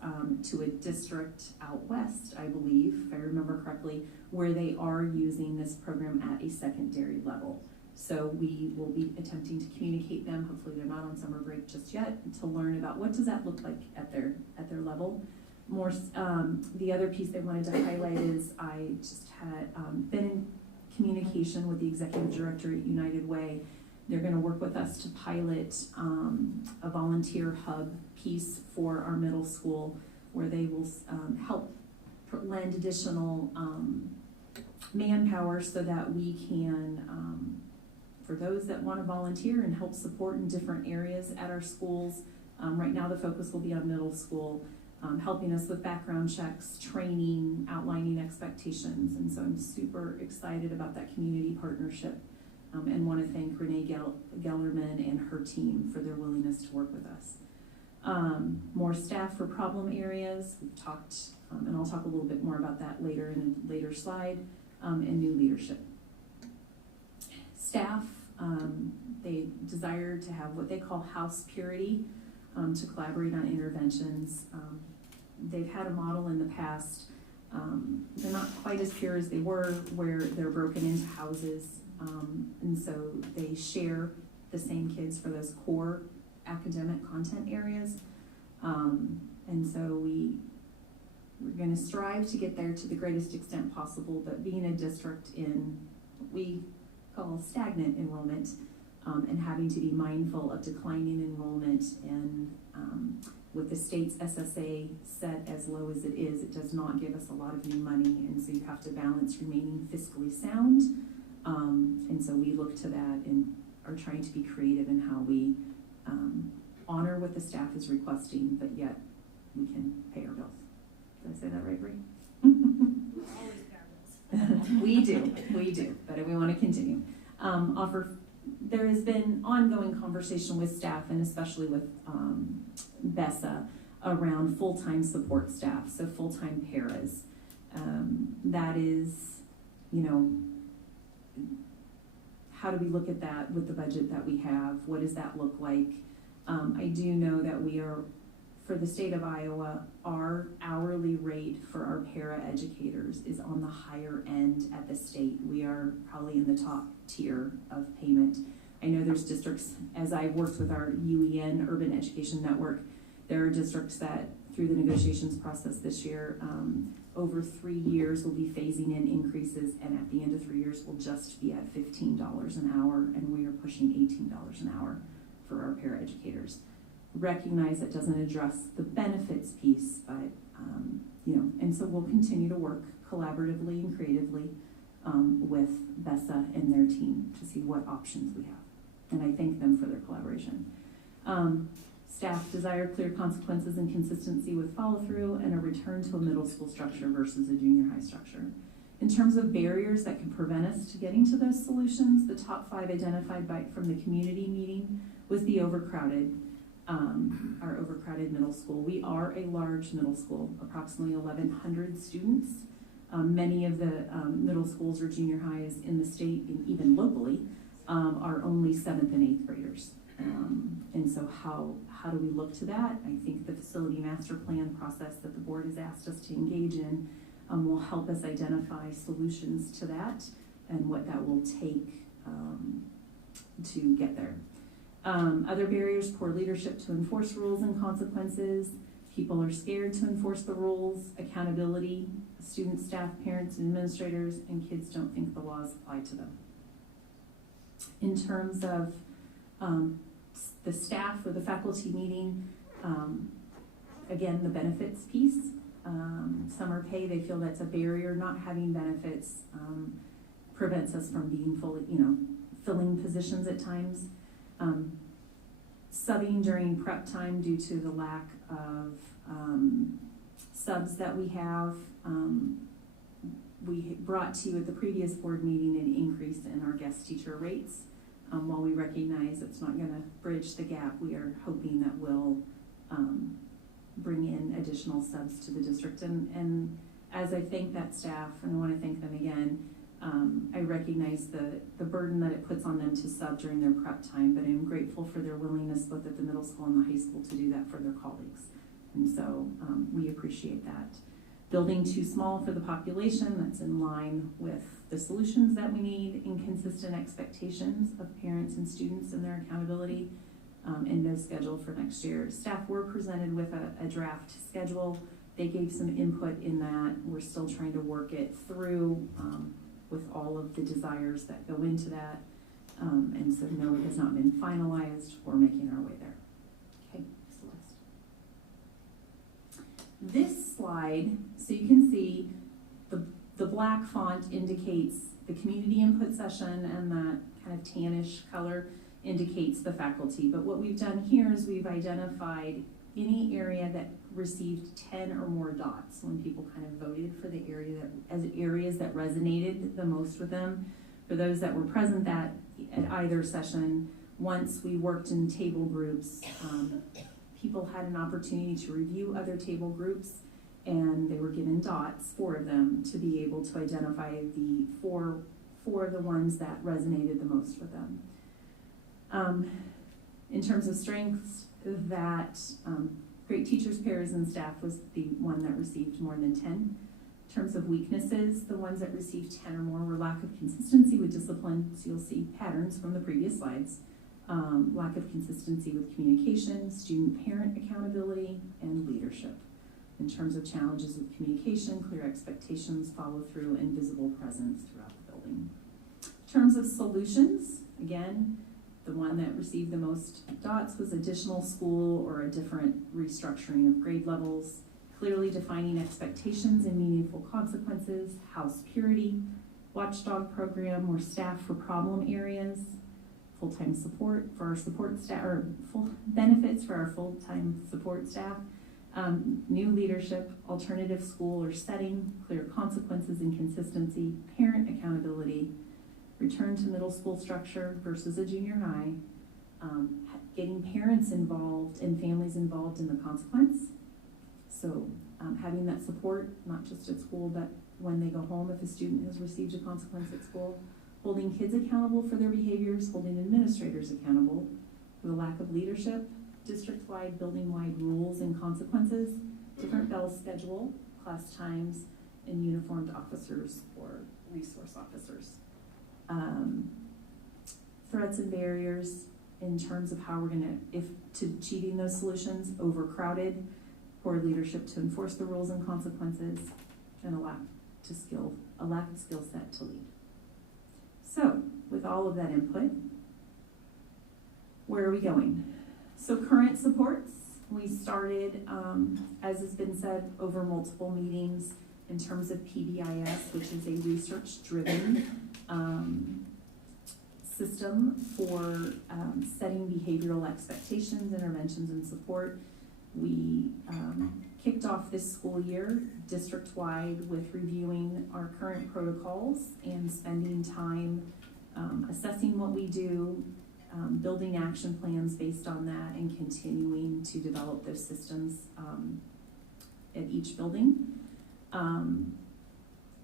to a district out west, I believe, if I remember correctly, where they are using this program at a secondary level. So we will be attempting to communicate them. Hopefully they're not on summer break just yet, to learn about what does that look like at their level. More, the other piece I wanted to highlight is I just had been in communication with the executive director at United Way. They're going to work with us to pilot a volunteer hub piece for our middle school, where they will help lend additional manpower so that we can, for those that want to volunteer and help support in different areas at our schools. Right now the focus will be on middle school, helping us with background checks, training, outlining expectations. And so I'm super excited about that community partnership, and want to thank Renee Gellerman and her team for their willingness to work with us. More staff for problem areas. We've talked, and I'll talk a little bit more about that later in a later slide, and new leadership. Staff, they desire to have what they call house purity, to collaborate on interventions. They've had a model in the past. They're not quite as pure as they were, where they're broken into houses, and so they share the same kids for those core academic content areas. And so we're going to strive to get there to the greatest extent possible, but being a district in what we call stagnant enrollment, and having to be mindful of declining enrollment, and with the state's SSA set as low as it is, it does not give us a lot of new money, and so you have to balance remaining fiscally sound. And so we look to that and are trying to be creative in how we honor what the staff is requesting, but yet we can pay our bills. Did I say that right, Bree? Always pay our bills. We do, but we want to continue. There has been ongoing conversation with staff, and especially with BESA, around full-time support staff, so full-time paras. That is, how do we look at that with the budget that we have? What does that look like? I do know that we are, for the state of Iowa, our hourly rate for our para educators is on the higher end at the state. We are probably in the top tier of payment. I know there's districts, as I've worked with our UEN Urban Education Network, there are districts that through the negotiations process this year, over 3 years will be phasing in increases, and at the end of 3 years will just be at $15 an hour, and we are pushing $18 an hour for our paraeducators. Recognize that doesn't address the benefits piece, but and so we'll continue to work collaboratively and creatively with BESA and their team to see what options we have. And I thank them for their collaboration. Staff desire clear consequences and consistency with follow-through, and a return to a middle school structure versus a junior high structure. In terms of barriers that can prevent us to getting to those solutions, the top 5 identified from the community meeting was the overcrowded middle school. We are a large middle school, approximately 1,100 students. Many of the middle schools or junior highs in the state, and even locally, are only 7th and 8th graders. And so how do we look to that? I think the facility master plan process that the board has asked us to engage in will help us identify solutions to that and what that will take to get there. Other barriers: poor leadership to enforce rules and consequences. People are scared to enforce the rules. Accountability: students, staff, parents, and administrators, and kids don't think the laws apply to them. In terms of the staff or the faculty meeting, again, the benefits piece. Summer pay, they feel that's a barrier. Not having benefits prevents us from being fully, filling positions at times. Subbing during prep time due to the lack of subs that we have. We brought to you at the previous board meeting an increase in our guest teacher rates. While we recognize it's not going to bridge the gap, we are hoping that we'll bring in additional subs to the district. And as I thank that staff, and I want to thank them again, I recognize the burden that it puts on them to sub during their prep time, but I'm grateful for their willingness both at the middle school and the high school to do that for their colleagues. And so we appreciate that. Building too small for the population, that's in line with the solutions that we need, inconsistent expectations of parents and students and their accountability, and no schedule for next year. Staff were presented with a draft schedule. They gave some input in that. We're still trying to work it through with all of the desires that go into that. And so no, it has not been finalized. We're making our way there. Okay, Celeste. This slide, so you can see the black font indicates the community input session, and that kind of tannish color indicates the faculty. But what we've done here is we've identified any area that received 10 or more dots when people kind of voted for the area that, as areas that resonated the most with them. For those that were present at either session, once we worked in table groups, people had an opportunity to review other table groups, and they were given dots, 4 of them, to be able to identify the four of the ones that resonated the most with them. In terms of strengths, that great teachers, pairs, and staff was the one that received more than 10. In terms of weaknesses, the ones that received 10 or more were lack of consistency with discipline, so you'll see patterns from the previous slides, lack of consistency with communication, student-parent accountability, and leadership. In terms of challenges with communication, clear expectations, follow-through, and visible presence throughout the building. In terms of solutions, again, the one that received the most dots was additional school or a different restructuring of grade levels, clearly defining expectations and meaningful consequences, house purity, watchdog program or staff for problem areas, full-time support for our support staff, or full benefits for our full-time support staff, new leadership, alternative school or setting, clear consequences and consistency, parent accountability, return to middle school structure versus a junior high, getting parents involved and families involved in the consequence. So having that support, not just at school, but when they go home if a student has received a consequence at school, holding kids accountable for their behaviors, holding administrators accountable for the lack of leadership, district-wide, building-wide rules and consequences, different bell schedule, class times, and uniformed officers or resource officers. Threats and barriers in terms of how we're to achieving those solutions: overcrowded, poor leadership to enforce the rules and consequences, and a lack of skill set to lead. So, with all of that input, where are we going? So current supports, we started, as has been said, over multiple meetings in terms of PBIS, which is a research-driven system for setting behavioral expectations, interventions, and support. We kicked off this school year district-wide with reviewing our current protocols and spending time assessing what we do, building action plans based on that, and continuing to develop those systems at each building.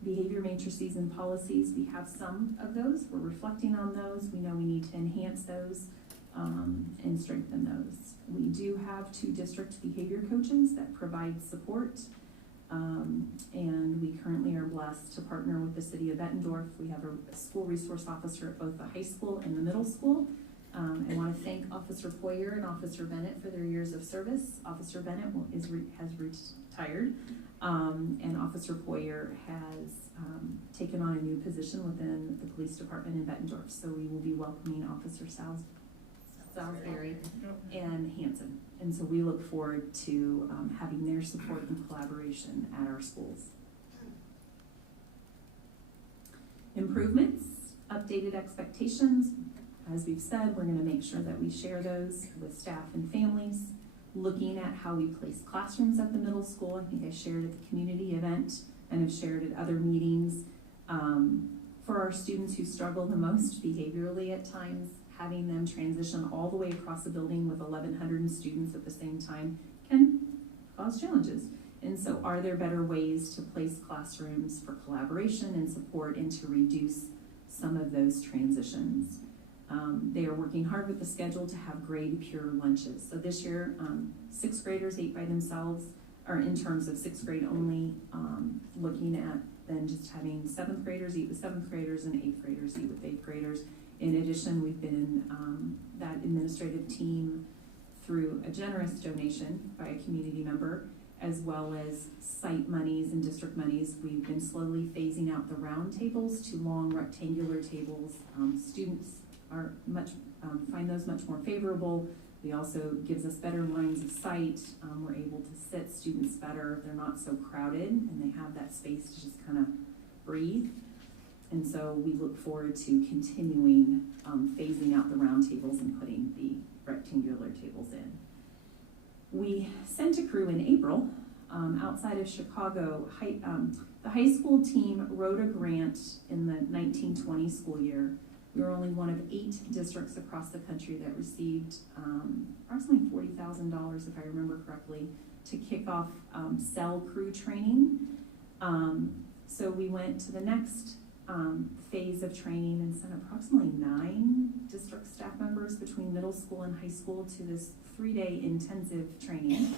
Behavior matrices and policies, we have some of those. We're reflecting on those. We know we need to enhance those and strengthen those. We do have 2 district behavior coaches that provide support, and we currently are blessed to partner with the city of Bettendorf. We have a school resource officer at both the high school and the middle school. I want to thank Officer Poyer and Officer Bennett for their years of service. Officer Bennett has retired, and Officer Poyer has taken on a new position within the police department in Bettendorf. So we will be welcoming Officer Salisbury and Hanson. And so we look forward to having their support and collaboration at our schools. Improvements, updated expectations. As we've said, we're going to make sure that we share those with staff and families. Looking at how we place classrooms at the middle school. I think I shared at the community event and have shared at other meetings. For our students who struggle the most behaviorally at times, having them transition all the way across the building with 1,100 students at the same time can cause challenges. And so are there better ways to place classrooms for collaboration and support and to reduce some of those transitions? They are working hard with the schedule to have grade pure lunches. So this year, 6th graders ate by themselves, or in terms of 6th grade only, looking at then just having 7th graders eat with 7th graders and 8th graders eat with 8th graders. In addition, we've been that administrative team through a generous donation by a community member, as well as site monies and district monies. We've been slowly phasing out the round tables to long rectangular tables. Students are find those much more favorable. They also gives us better lines of sight. We're able to sit students better. They're not so crowded and they have that space to just kind of breathe. And so we look forward to continuing phasing out the round tables and putting the rectangular tables in. We sent a crew in April outside of Chicago. The high school team wrote a grant in the 1920 school year. We were only one of 8 districts across the country that received approximately $40,000, if I remember correctly, to kick off cell crew training. So we went to the next phase of training and sent approximately 9 district staff members between middle school and high school to this 3-day intensive training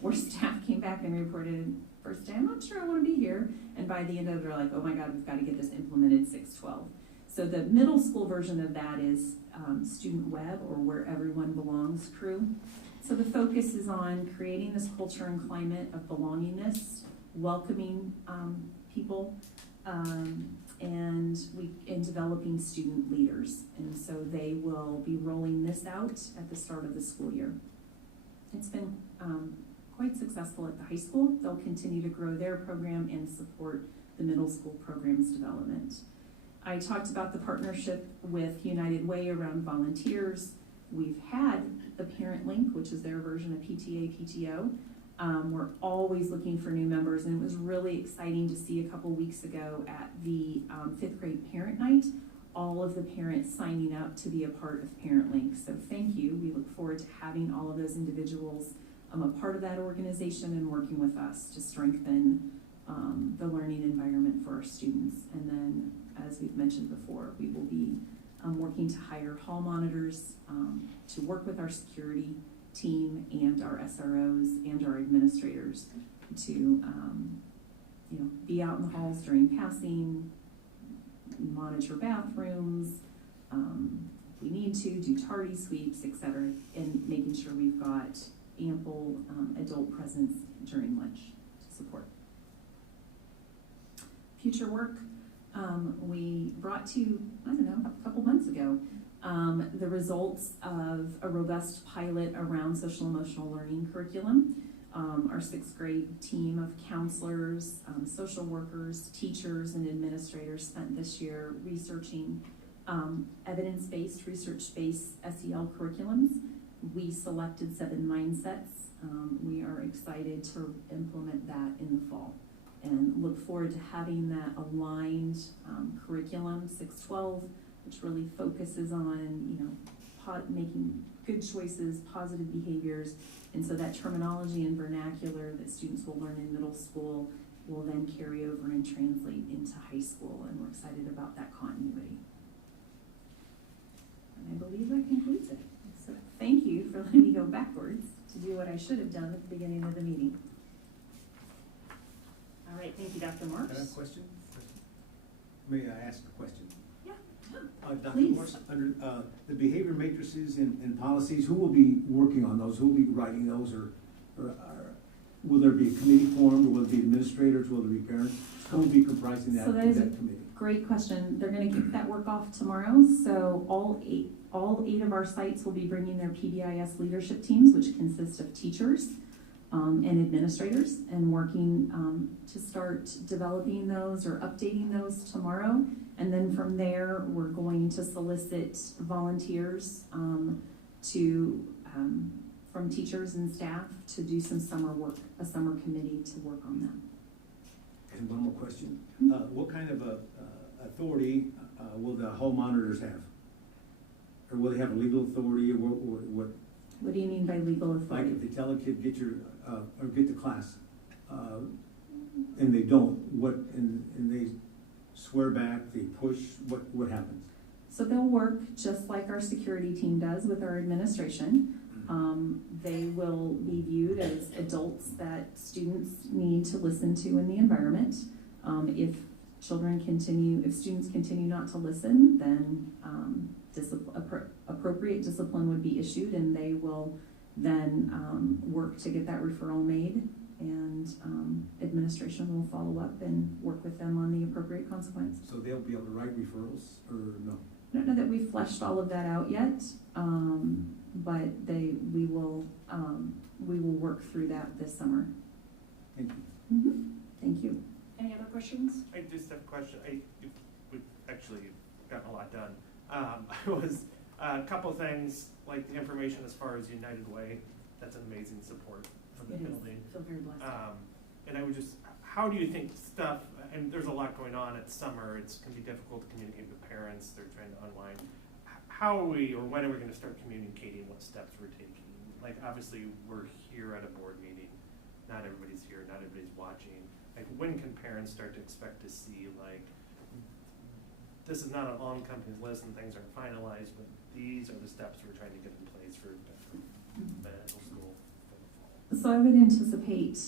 where staff came back and reported, first day, I'm not sure I want to be here. And by the end of it, they're like, oh my God, we've got to get this implemented 6/12. So the middle school version of that is Student Web, or Where Everyone Belongs crew. So the focus is on creating this culture and climate of belongingness, welcoming people, and developing student leaders. And so they will be rolling this out at the start of the school year. It's been quite successful at the high school. They'll continue to grow their program and support the middle school program's development. I talked about the partnership with United Way around volunteers. We've had the Parent Link, which is their version of PTA, PTO. We're always looking for new members, and it was really exciting to see a couple weeks ago at the 5th grade parent night, all of the parents signing up to be a part of Parent Link. So thank you. We look forward to having all of those individuals a part of that organization and working with us to strengthen the learning environment for our students. And then, as we've mentioned before, we will be working to hire hall monitors to work with our security team and our SROs and our administrators to be out in the halls during passing, monitor bathrooms, if we need to, do tardy sweeps, etc., and making sure we've got ample adult presence during lunch to support. Future work, we brought to you, I don't know, a couple months ago, the results of a robust pilot around social emotional learning curriculum. Our 6th grade team of counselors, social workers, teachers, and administrators spent this year researching evidence-based, research-based SEL curriculums. We selected 7 mindsets. We are excited to implement that in the fall and look forward to having that aligned curriculum, 6/12, which really focuses on, making good choices, positive behaviors. And so that terminology and vernacular that students will learn in middle school will then carry over and translate into high school. And we're excited about that continuity. And I believe that concludes it. So thank you for letting me go backwards to do what I should have done at the beginning of the meeting. All right, thank you, Dr. Marks. Can I have a question? May I ask a question? Yeah. Dr. Please. Morse, under the behavior matrices and policies, who will be working on those? Who will be writing those, or will there be a committee formed, or will it be administrators, will there be parents? Who will be comprising that, So that is a committee? great question. They're going to kick that work off tomorrow. So all eight of our sites will be bringing their PBIS leadership teams, which consist of teachers and administrators, and working to start developing those or updating those tomorrow. And then from there, we're going to solicit volunteers from teachers and staff to do some summer work, a summer committee to work on that. And one more question. What kind of authority will the hall monitors have? Or will they have legal authority, or what? What do you mean by legal authority? Like if they tell a kid, get the class, and they don't, and they swear back, they push, what happens? So they'll work just like our security team does with our administration. They will be viewed as adults that students need to listen to in the environment. If students continue not to listen, then appropriate discipline would be issued, and they will then work to get that referral made, and administration will follow up and work with them on the appropriate consequence. So they'll be able to write referrals, or no? I don't know that we've fleshed all of that out yet, but we will work through that this summer. Thank you. Thank you. Any other questions? I just have a question. We've actually gotten a lot done. I was, a couple things, like the information as far as United Way, that's an amazing support for the building. I feel very blessed. And I would just, how do you think stuff, and there's a lot going on, it's summer, it can be difficult to communicate with parents, they're trying to unwind. How are we, or when are we gonna start communicating what steps we're taking? Like, obviously, we're here at a board meeting, not everybody's here, not everybody's watching. Like, when can parents start to expect to see, like, this is not an all-encompassing list and things aren't finalized, but these are the steps we're trying to get in place for medical school for the fall? So I would anticipate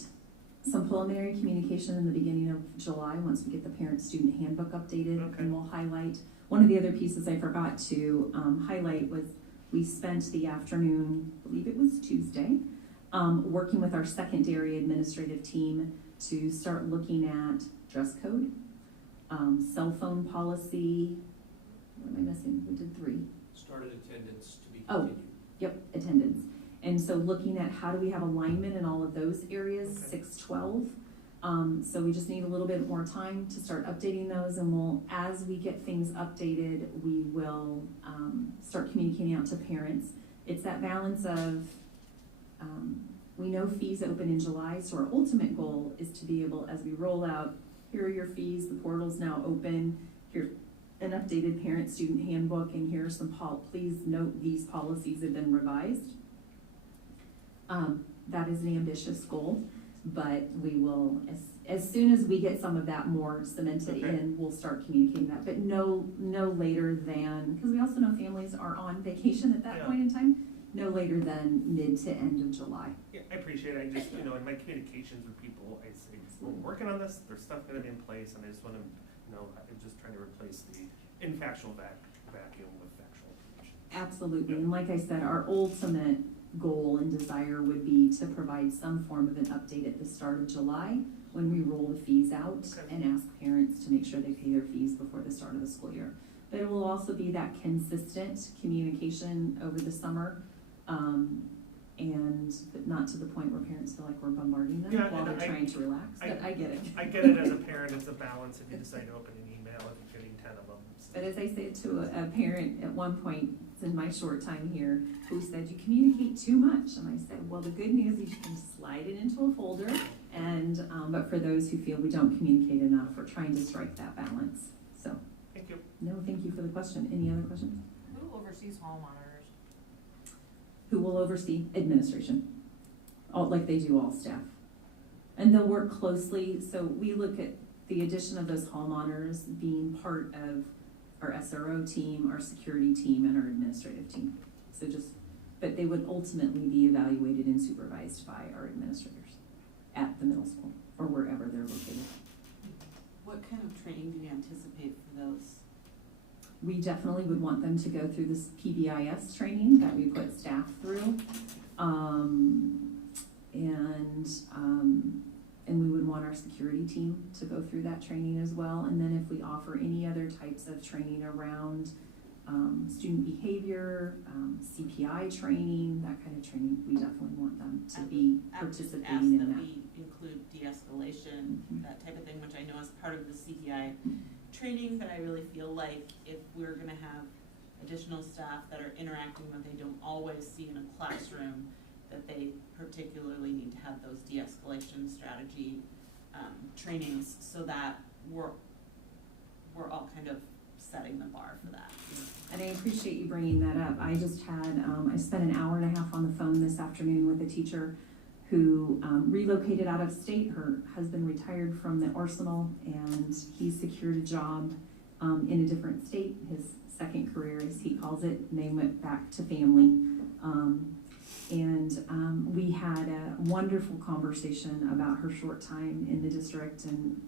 some preliminary communication in the beginning of July, once we get the parent-student handbook updated, and we'll highlight. One of the other pieces I forgot to highlight was we spent the afternoon, I believe it was Tuesday, working with our secondary administrative team to start looking at dress code, cell phone policy. What am I missing? We did 3. Started attendance to be Oh, continued. yep, attendance. And so looking at how do we have alignment in all of those areas, 612. So we just need a little bit more time to start updating those, and we'll, as we get things updated, we will start communicating out to parents. It's that balance of, we know fees open in July, so our ultimate goal is to be able, as we roll out, here are your fees, the portal's now open, here's an updated parent-student handbook, and here are some please note these policies have been revised. That is an ambitious goal, but we will, as soon as we get some of that more cemented in, we'll start communicating that, but no later than, because we also know families are on vacation at that point in time, no later than mid to end of July. Yeah, I appreciate it. I just, in my communications with people, I say, we're working on this, there's stuff gonna be in place, and I just wanna, I'm just trying to replace the infactual vacuum with factual information. Absolutely, and like I said, our ultimate goal and desire would be to provide some form of an update at the start of July when we roll the fees out and ask parents to make sure they pay their fees before the start of the school year. But it will also be that consistent communication over the summer, but not to the point where parents feel like we're bombarding them while they're trying to relax, but I get it. I get it as a parent, it's a balance if you decide to open an email if you're getting 10 of them. But as I said to a parent at one point in my short time here, who said, you communicate too much. And I said, well, the good news is you can slide it into a folder. And, but for those who feel we don't communicate enough, we're trying to strike that balance. So. Thank you. No, thank you for the question. Any other questions? Who oversees hall monitors? Who will oversee administration? Like they do all staff. And they'll work closely. So we look at the addition of those hall monitors being part of our SRO team, our security team, and our administrative team. So but they would ultimately be evaluated and supervised by our administrators at the middle school or wherever they're located. What kind of training do you anticipate for those? We definitely would want them to go through this PBIS training that we put staff through. And we would want our security team to go through that training as well. And then if we offer any other types of training around student behavior, CPI training, that kind of training, we definitely want them to be participating in that. We include de-escalation, that type of thing, which I know is part of the CPI training, but I really feel like if we're gonna have additional staff that are interacting that they don't always see in a classroom, that they particularly need to have those de-escalation strategy trainings so that we're all kind of setting the bar for that. And I appreciate you bringing that up. I just had, I spent an hour and a half on the phone this afternoon with a teacher who relocated out of state. Her husband retired from the arsenal, and he secured a job in a different state, his second career, as he calls it, and they went back to family. We had a wonderful conversation about her short time in the district, and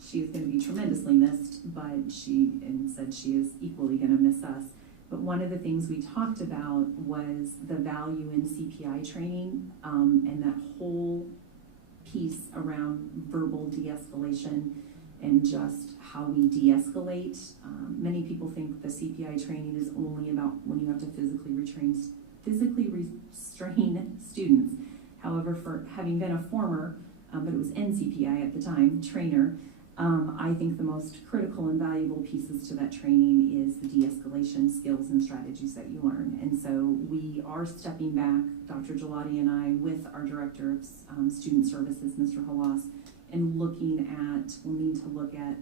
she is going to be tremendously missed, but she said she is equally going to miss us. But one of the things we talked about was the value in CPI training, and that whole piece around verbal de-escalation and just how we de-escalate. Many people think the CPI training is only about when you have to physically restrain students. However, for having been a former, but it was NCPI at the time, trainer, I think the most critical and valuable pieces to that training is the de-escalation skills and strategies that you learn. And so we are stepping back, Dr. Gelati and I, with our Director of Student Services, Mr. Halas, and we'll need to look at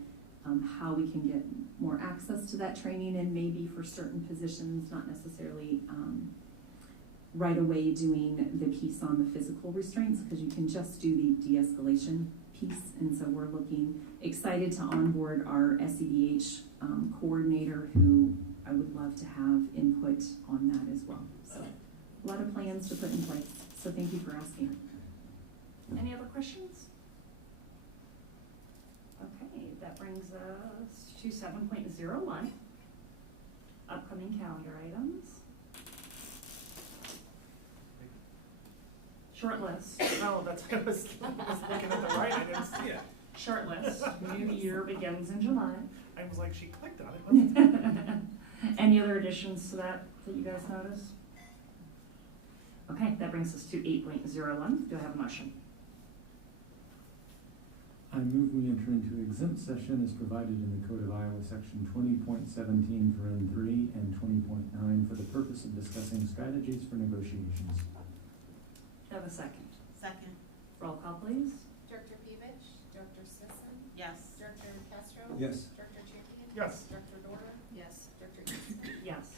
how we can get more access to that training, and maybe for certain positions, not necessarily right away doing the piece on the physical restraints, because you can just do the de-escalation piece. And so we're excited to onboard our SEDH coordinator, who I would love to have input on that as well. So a lot of plans to put in place. So thank you for asking. Any other questions? Okay, that brings us to 7.01, upcoming calendar items. Short list. No, that's I was looking at the right. I didn't see it. Short list. New year begins in July. I was like, she clicked on it. Any other additions to that you guys notice? Okay, that brings us to 8.01. Do I have a motion? I move we enter into exempt session as provided in the Code of Iowa, section 20.17 for N3 and 20.9 for the purpose of discussing strategies for negotiations. Do I have a second? Second. Roll call, please. Director Pevich, Director Sisson, Yes. Director Castro. Yes. Director Champion. Yes. Director Dorner. Yes. Director Easton. Yes.